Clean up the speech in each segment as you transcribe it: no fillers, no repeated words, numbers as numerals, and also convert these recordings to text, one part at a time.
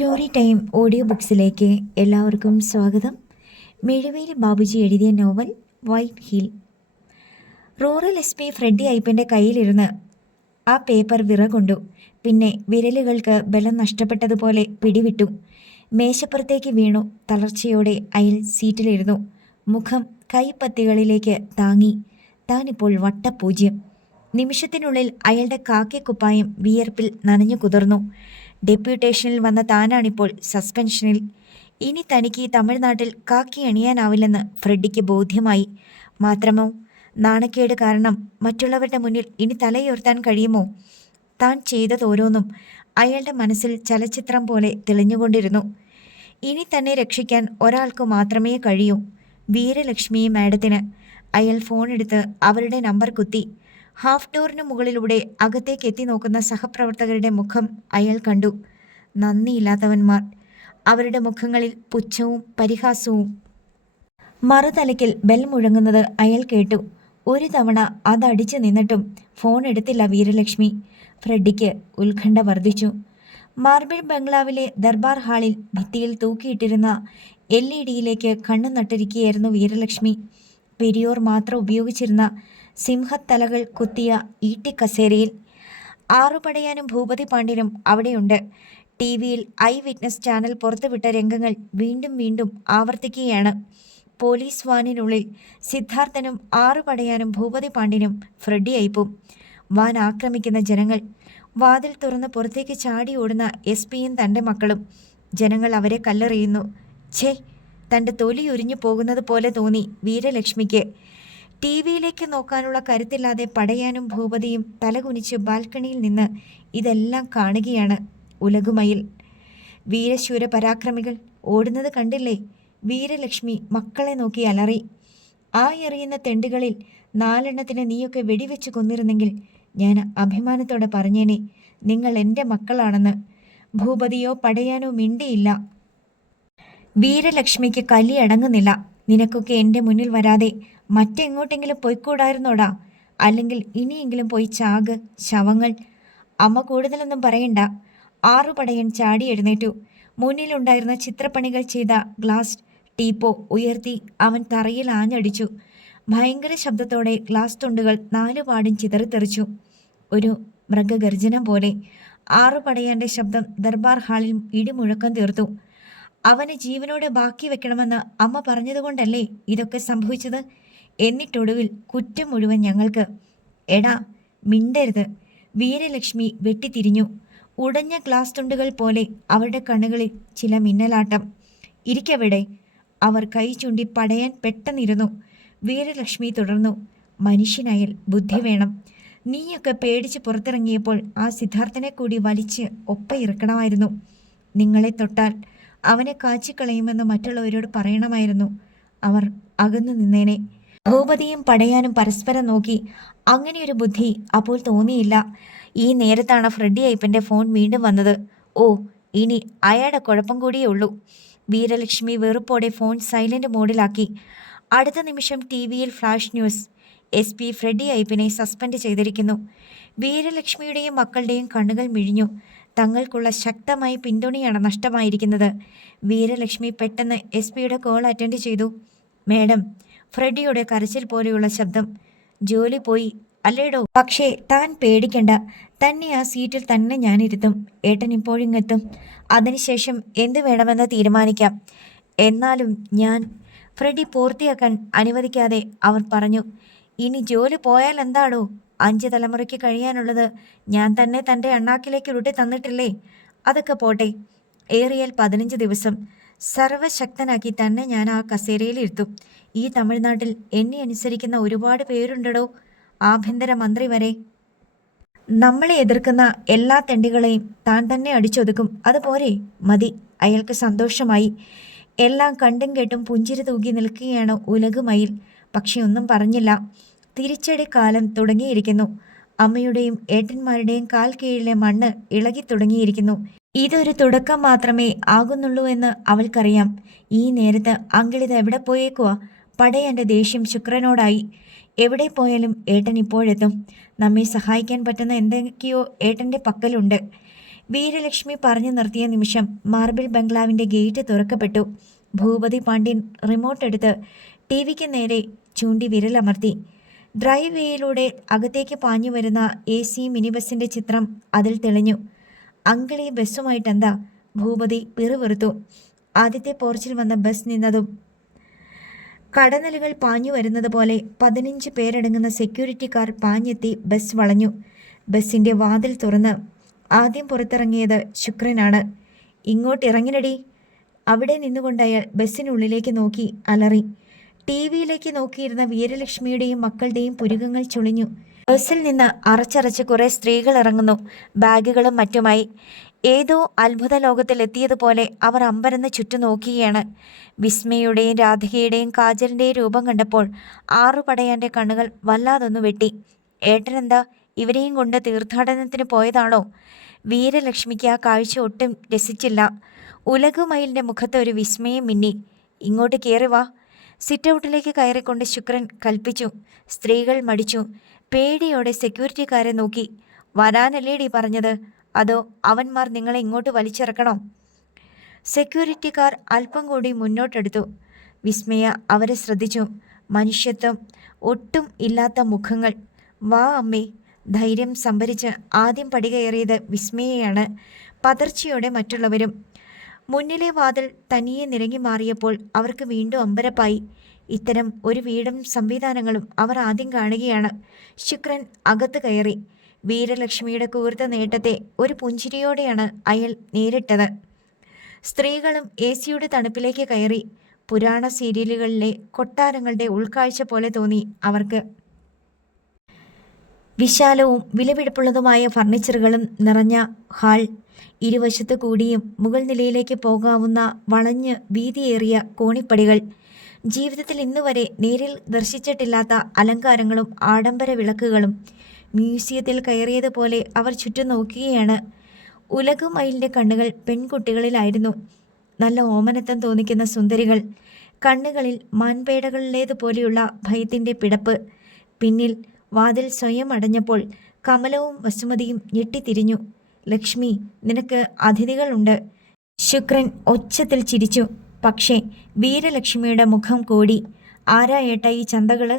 Story time audio ബുക്സിലേക്ക് എല്ലാവർക്കും സ്വാഗതം. മെഴുവേലി ബാബുജി എഴുതിയ novel White Hill. Rural SP Freddy അയ്യപ്പൻ്റെ കയ്യിലിരുന്ന് ആ പേപ്പർ വിറകൊണ്ടു. പിന്നെ വിരലുകൾക്ക് ബലം നഷ്ടപ്പെട്ടതുപോലെ പിടിവിട്ടു. മേശപ്പുറത്തേക്ക് വീണു. തളർച്ചയോടെ അയാൾ സീറ്റിലിരുന്നു. മുഖം കൈപ്പത്തികളിലേക്ക് താങ്ങി. താനിപ്പോൾ വട്ടപൂജ്യം. നിമിഷത്തിനുള്ളിൽ അയാളുടെ കാക്കിക്കുപ്പായം വിയർപ്പിൽ നനഞ്ഞു കുതിർന്നു. ഡെപ്യൂട്ടേഷനിൽ വന്ന താനാണിപ്പോൾ സസ്പെൻഷനിൽ. ഇനി തനിക്ക് തമിഴ്നാട്ടിൽ കാക്കി അണിയാനാവില്ലെന്ന് ഫ്രെഡിക്ക് ബോധ്യമായി. മാത്രമോ, നാണക്കേട് കാരണം മറ്റുള്ളവരുടെ മുന്നിൽ ഇനി തലയുയർത്താൻ കഴിയുമോ? താൻ ചെയ്തതോരോന്നും അയാളുടെ മനസ്സിൽ ചലച്ചിത്രം പോലെ തെളിഞ്ഞുകൊണ്ടിരുന്നു. ഇനി തന്നെ രക്ഷിക്കാൻ ഒരാൾക്ക് മാത്രമേ കഴിയൂ, വീരലക്ഷ്മി മാഡത്തിന്. അയാൾ ഫോണെടുത്ത് അവരുടെ നമ്പർ കുത്തി. ഹാഫ് ഡോറിനു മുകളിലൂടെ അകത്തേക്ക് എത്തി നോക്കുന്ന സഹപ്രവർത്തകരുടെ മുഖം അയാൾ കണ്ടു. നന്ദിയില്ലാത്തവന്മാർ. അവരുടെ മുഖങ്ങളിൽ പുച്ഛവും പരിഹാസവും. മറുതലയ്ക്കൽ ബെൽ മുഴങ്ങുന്നത് അയാൾ കേട്ടു. ഒരു തവണ അതടിച്ചു നിന്നിട്ടും ഫോൺ എടുത്തില്ല വീരലക്ഷ്മി. ഫ്രെഡിക്ക് ഉത്കണ്ഠ വർദ്ധിച്ചു. മാർബിൾ ബംഗ്ലാവിലെ ദർബാർ ഹാളിൽ ഭിത്തിയിൽ തൂക്കിയിട്ടിരുന്ന LED കണ്ണു നട്ടിരിക്കുകയായിരുന്നു വീരലക്ഷ്മി. പെരിയോർ മാത്രം ഉപയോഗിച്ചിരുന്ന സിംഹത്തലകൾ കുത്തിയ ഈട്ടിക്കസേരയിൽ. ആറുപടയാനും ഭൂപതി പാണ്ഡ്യനും അവിടെയുണ്ട്. TV-യിൽ ഐ വിറ്റ്നസ് ചാനൽ പുറത്തുവിട്ട രംഗങ്ങൾ വീണ്ടും വീണ്ടും ആവർത്തിക്കുകയാണ്. പോലീസ് വാനിനുള്ളിൽ സിദ്ധാർത്ഥനും ആറുപടയാനും ഭൂപതി പാണ്ഡ്യനും ഫ്രെഡി അയ്യപ്പും. വാൻ ആക്രമിക്കുന്ന ജനങ്ങൾ. വാതിൽ തുറന്ന് പുറത്തേക്ക് ചാടി ഓടുന്ന SP-യും തൻ്റെ മക്കളും. ജനങ്ങൾ അവരെ കല്ലെറിയുന്നു. ഛേ, തൻ്റെ തൊലി ഉരിഞ്ഞു പോകുന്നത് പോലെ തോന്നി വീരലക്ഷ്മിക്ക്. TV-യിലേക്ക് നോക്കാനുള്ള കരുത്തില്ലാതെ പടയാനും ഭൂപതിയും തലകുനിച്ച് ബാൽക്കണിയിൽ നിന്ന് ഇതെല്ലാം കാണുകയാണ്. ഉലകുമയിൽ. വീരശൂര പരാക്രമികൾ ഓടുന്നത് കണ്ടില്ലേ? വീരലക്ഷ്മി മക്കളെ നോക്കി അലറി. ആ എറിയുന്ന തെണ്ടുകളിൽ 4 നീയൊക്കെ വെടിവെച്ച് കൊന്നിരുന്നെങ്കിൽ ഞാൻ അഭിമാനത്തോടെ പറഞ്ഞേനെ, നിങ്ങൾ എൻ്റെ മക്കളാണെന്ന്. ഭൂപതിയോ പടയാനോ മിണ്ടിയില്ല. വീരലക്ഷ്മിക്ക് കലി അടങ്ങുന്നില്ല. നിനക്കൊക്കെ എൻ്റെ മുന്നിൽ വരാതെ മറ്റെങ്ങോട്ടെങ്കിലും പോയിക്കൂടായിരുന്നോടാ? അല്ലെങ്കിൽ ഇനിയെങ്കിലും പോയി ചാക്, ശവങ്ങൾ. അമ്മ കൂടുതലൊന്നും പറയണ്ട. ആറുപടയൻ ചാടി എഴുന്നേറ്റു. മുന്നിലുണ്ടായിരുന്ന ചിത്രപ്പണികൾ ചെയ്ത ഗ്ലാസ് ടീപ്പോ ഉയർത്തി അവൻ തറയിൽ ആഞ്ഞടിച്ചു. ഭയങ്കര ശബ്ദത്തോടെ ഗ്ലാസ് തുണ്ടുകൾ 4 പാടും ചിതറിത്തെറിച്ചു. ഒരു മൃഗഗർജനം പോലെ. ആറുപടയാൻ്റെ ശബ്ദം ദർബാർ ഹാളിൽ ഇടിമുഴക്കം തീർത്തു. അവനെ ജീവനോടെ ബാക്കി വെക്കണമെന്ന് അമ്മ പറഞ്ഞതുകൊണ്ടല്ലേ ഇതൊക്കെ സംഭവിച്ചത്? എന്നിട്ടൊടുവിൽ കുറ്റം മുഴുവൻ ഞങ്ങൾക്ക്. എടാ, മിണ്ടരുത്. വീരലക്ഷ്മി വെട്ടിത്തിരിഞ്ഞു. ഉടഞ്ഞ ഗ്ലാസ് തുണ്ടുകൾ പോലെ അവരുടെ കണ്ണുകളിൽ ചില മിന്നലാട്ടം. ഇരിക്കവിടെ. അവർ കൈ ചൂണ്ടി പടയാൻ പെട്ടെന്നിരുന്നു. വീരലക്ഷ്മി തുടർന്നു. മനുഷ്യനായാൽ ബുദ്ധി വേണം. നീയൊക്കെ പേടിച്ച് പുറത്തിറങ്ങിയപ്പോൾ ആ സിദ്ധാർത്ഥനെ കൂടി വലിച്ച് ഒപ്പയിറക്കണമായിരുന്നു. നിങ്ങളെ തൊട്ടാൽ അവനെ കാച്ചിക്കളയുമെന്ന് മറ്റുള്ളവരോട് പറയണമായിരുന്നു. അവർ അകന്നു നിന്നേനെ. ഭൂപതിയും പടയാനും പരസ്പരം നോക്കി. അങ്ങനെയൊരു ബുദ്ധി അപ്പോൾ തോന്നിയില്ല. ഈ നേരത്താണ് ഫ്രെഡി അയ്യപ്പൻ്റെ ഫോൺ വീണ്ടും വന്നത്. ഓ, ഇനി അയാളുടെ കുഴപ്പം കൂടിയേ ഉള്ളൂ. വീരലക്ഷ്മി വെറുപ്പോടെ ഫോൺ സൈലന്റ് മോഡിലാക്കി. അടുത്ത നിമിഷം TV-യിൽ ഫ്ലാഷ് ന്യൂസ്. SP ഫ്രെഡി അയ്യപ്പനെ സസ്പെൻഡ് ചെയ്തിരിക്കുന്നു. വീരലക്ഷ്മിയുടെയും മക്കളുടെയും കണ്ണുകൾ മിഴിഞ്ഞു. തങ്ങൾക്കുള്ള ശക്തമായ പിന്തുണയാണ് നഷ്ടമായിരിക്കുന്നത്. വീരലക്ഷ്മി പെട്ടെന്ന് SP-യുടെ കോൾ അറ്റൻഡ് ചെയ്തു. മേഡം. ഫ്രെഡിയുടെ കരച്ചിൽ പോലെയുള്ള ശബ്ദം. ജോലി പോയി അല്ലേടോ? പക്ഷേ താൻ പേടിക്കണ്ട. തന്നെ ആ സീറ്റിൽ തന്നെ ഞാനിരുത്തും. ഏട്ടൻ ഇപ്പോഴിങ്ങെത്തും. അതിനുശേഷം എന്ത് വേണമെന്ന് തീരുമാനിക്കാം. എന്നാലും ഞാൻ. ഫ്രെഡി പൂർത്തിയാക്കാൻ അനുവദിക്കാതെ അവർ പറഞ്ഞു. ഇനി ജോലി പോയാൽ എന്താടോ? 5 തലമുറയ്ക്ക് കഴിയാനുള്ളത് ഞാൻ തന്നെ തൻ്റെ അണ്ണാക്കിലേക്ക് ഉരുട്ടി തന്നിട്ടില്ലേ? അതൊക്കെ പോട്ടെ. ഏറിയാൽ 15 ദിവസം. സർവശക്തനാക്കി തന്നെ ഞാൻ ആ കസേരയിലിരുത്തും. ഈ തമിഴ്നാട്ടിൽ എന്നെ അനുസരിക്കുന്ന ഒരുപാട് പേരുണ്ടടോ, ആഭ്യന്തരമന്ത്രി വരെ. നമ്മളെ എതിർക്കുന്ന എല്ലാ തെണ്ടികളെയും താൻ തന്നെ അടിച്ചൊതുക്കും. അതുപോരെ? മതി. അയാൾക്ക് സന്തോഷമായി. എല്ലാം കണ്ടും കേട്ടും പുഞ്ചിരി തൂക്കി നിൽക്കുകയാണ് ഉലകുമയിൽ. പക്ഷെ ഒന്നും പറഞ്ഞില്ല. തിരിച്ചടി കാലം തുടങ്ങിയിരിക്കുന്നു. അമ്മയുടെയും ഏട്ടന്മാരുടെയും കാൽ കീഴിലെ മണ്ണ് ഇളകി തുടങ്ങിയിരിക്കുന്നു. ഇതൊരു തുടക്കം മാത്രമേ ആകുന്നുള്ളൂ എന്ന് അവൾക്കറിയാം. ഈ നേരത്ത് അങ്കിളിത് എവിടെ പോയേക്കുവാ? പടയൻ്റെ ദേഷ്യം ശുക്രനോടായി. എവിടെ പോയാലും ഏട്ടൻ ഇപ്പോഴെത്തും. നമ്മെ സഹായിക്കാൻ പറ്റുന്ന എന്തൊക്കെയോ ഏട്ടൻ്റെ പക്കലുണ്ട്. വീരലക്ഷ്മി പറഞ്ഞു നിർത്തിയ നിമിഷം മാർബിൾ ബംഗ്ലാവിൻ്റെ ഗേറ്റ് തുറക്കപ്പെട്ടു. ഭൂപതി പാണ്ഡ്യൻ റിമോട്ട് എടുത്ത് ടിവിക്ക് നേരെ ചൂണ്ടി വിരലമർത്തി. ഡ്രൈവ് വേയിലൂടെ അകത്തേക്ക് പാഞ്ഞു വരുന്ന AC മിനി ബസിൻ്റെ ചിത്രം അതിൽ തെളിഞ്ഞു. അങ്കിൾ ഈ ബസ്സുമായിട്ടെന്താ? ഭൂപതി പിറുവിറുത്തു. ആദ്യത്തെ പോർച്ചിൽ വന്ന ബസ് നിന്നതും കടന്നലുകൾ പാഞ്ഞു വരുന്നത് പോലെ 15 പേരടങ്ങുന്ന സെക്യൂരിറ്റിക്കാർ പാഞ്ഞെത്തി ബസ് വളഞ്ഞു. ബസ്സിൻ്റെ വാതിൽ തുറന്ന് ആദ്യം പുറത്തിറങ്ങിയത് ശുക്രനാണ്. ഇങ്ങോട്ടിറങ്ങിനടി. അവിടെ നിന്നുകൊണ്ടയാൾ ബസ്സിനുള്ളിലേക്ക് നോക്കി അലറി. ടിവിയിലേക്ക് നോക്കിയിരുന്ന വീരലക്ഷ്മിയുടെയും മക്കളുടെയും പുരുകങ്ങൾ ചുളിഞ്ഞു. ബസ്സിൽ നിന്ന് അറച്ചറച്ച് കുറേ സ്ത്രീകൾ ഇറങ്ങുന്നു, ബാഗുകളും മറ്റുമായി. ഏതോ അത്ഭുത ലോകത്തിലെത്തിയതുപോലെ അവർ അമ്പരന്ന് ചുറ്റും നോക്കുകയാണ്. വിസ്മയുടെയും രാധികയുടെയും കാജലിൻ്റെയും രൂപം കണ്ടപ്പോൾ ആറുപടയാൻ്റെ കണ്ണുകൾ വല്ലാതൊന്നു വെട്ടി. ഏട്ടനെന്താ ഇവരെയും കൊണ്ട് തീർത്ഥാടനത്തിന് പോയതാണോ? വീരലക്ഷ്മിക്ക് ആ കാഴ്ച ഒട്ടും രസിച്ചില്ല. ഉലകുമയിലിൻ്റെ മുഖത്ത് ഒരു വിസ്മയം മിന്നി. ഇങ്ങോട്ട് കയറി വാ. സിറ്റൗട്ടിലേക്ക് കയറിക്കൊണ്ട് ശുക്രൻ കൽപ്പിച്ചു. സ്ത്രീകൾ മടിച്ചു. പേടിയോടെ സെക്യൂരിറ്റിക്കാരെ നോക്കി. വരാനല്ലേടി പറഞ്ഞത്? അതോ അവന്മാർ നിങ്ങളെ ഇങ്ങോട്ട് വലിച്ചിറക്കണോ? സെക്യൂരിറ്റിക്കാർ അല്പം കൂടി മുന്നോട്ടെടുത്തു. വിസ്മയ അവരെ ശ്രദ്ധിച്ചു. മനുഷ്യത്വം ഒട്ടും ഇല്ലാത്ത മുഖങ്ങൾ. വാ അമ്മേ. ധൈര്യം സംഭരിച്ച് ആദ്യം പടി കയറിയത് വിസ്മയയാണ്. പതർച്ചയോടെ മറ്റുള്ളവരും. മുന്നിലെ വാതിൽ തനിയെ നിരങ്ങി മാറിയപ്പോൾ അവർക്ക് വീണ്ടും അമ്പരപ്പായി. ഇത്തരം ഒരു വീടും സംവിധാനങ്ങളും അവർ ആദ്യം കാണുകയാണ്. ശുക്രൻ അകത്ത് കയറി. വീരലക്ഷ്മിയുടെ കൂർത്ത നേട്ടത്തെ ഒരു പുഞ്ചിരിയോടെയാണ് അയാൾ നേരിട്ടത്. സ്ത്രീകളും AC-യുടെ തണുപ്പിലേക്ക് കയറി. പുരാണ സീരിയലുകളിലെ കൊട്ടാരങ്ങളുടെ ഉൾക്കാഴ്ച പോലെ തോന്നി അവർക്ക്. വിശാലവും വിലപിടിപ്പുള്ളതുമായ ഫർണിച്ചറുകളും നിറഞ്ഞ ഹാൾ. ഇരുവശത്തു കൂടിയും മുകൾ നിലയിലേക്ക് പോകാവുന്ന വളഞ്ഞ് വീതിയേറിയ കോണിപ്പടികൾ. ജീവിതത്തിൽ ഇന്നുവരെ നേരിൽ ദർശിച്ചിട്ടില്ലാത്ത അലങ്കാരങ്ങളും ആഡംബര വിളക്കുകളും. മ്യൂസിയത്തിൽ കയറിയതുപോലെ അവർ ചുറ്റും നോക്കുകയാണ്. ഉലകുമയിലിൻ്റെ കണ്ണുകൾ പെൺകുട്ടികളിലായിരുന്നു. നല്ല ഓമനത്തം തോന്നിക്കുന്ന സുന്ദരികൾ. കണ്ണുകളിൽ മാൻപേടകളിലേതുപോലെയുള്ള ഭയത്തിൻ്റെ പിടപ്പ്. പിന്നിൽ വാതിൽ സ്വയം അടഞ്ഞപ്പോൾ കമലവും വസുമതിയും ഞെട്ടിത്തിരിഞ്ഞു. ലക്ഷ്മി, നിനക്ക് അതിഥികളുണ്ട്. ശുക്രൻ ഒച്ചത്തിൽ ചിരിച്ചു. പക്ഷേ വീരലക്ഷ്മിയുടെ മുഖം കൂടി. ആരാ ഏട്ടാ ഈ ചന്തകള്?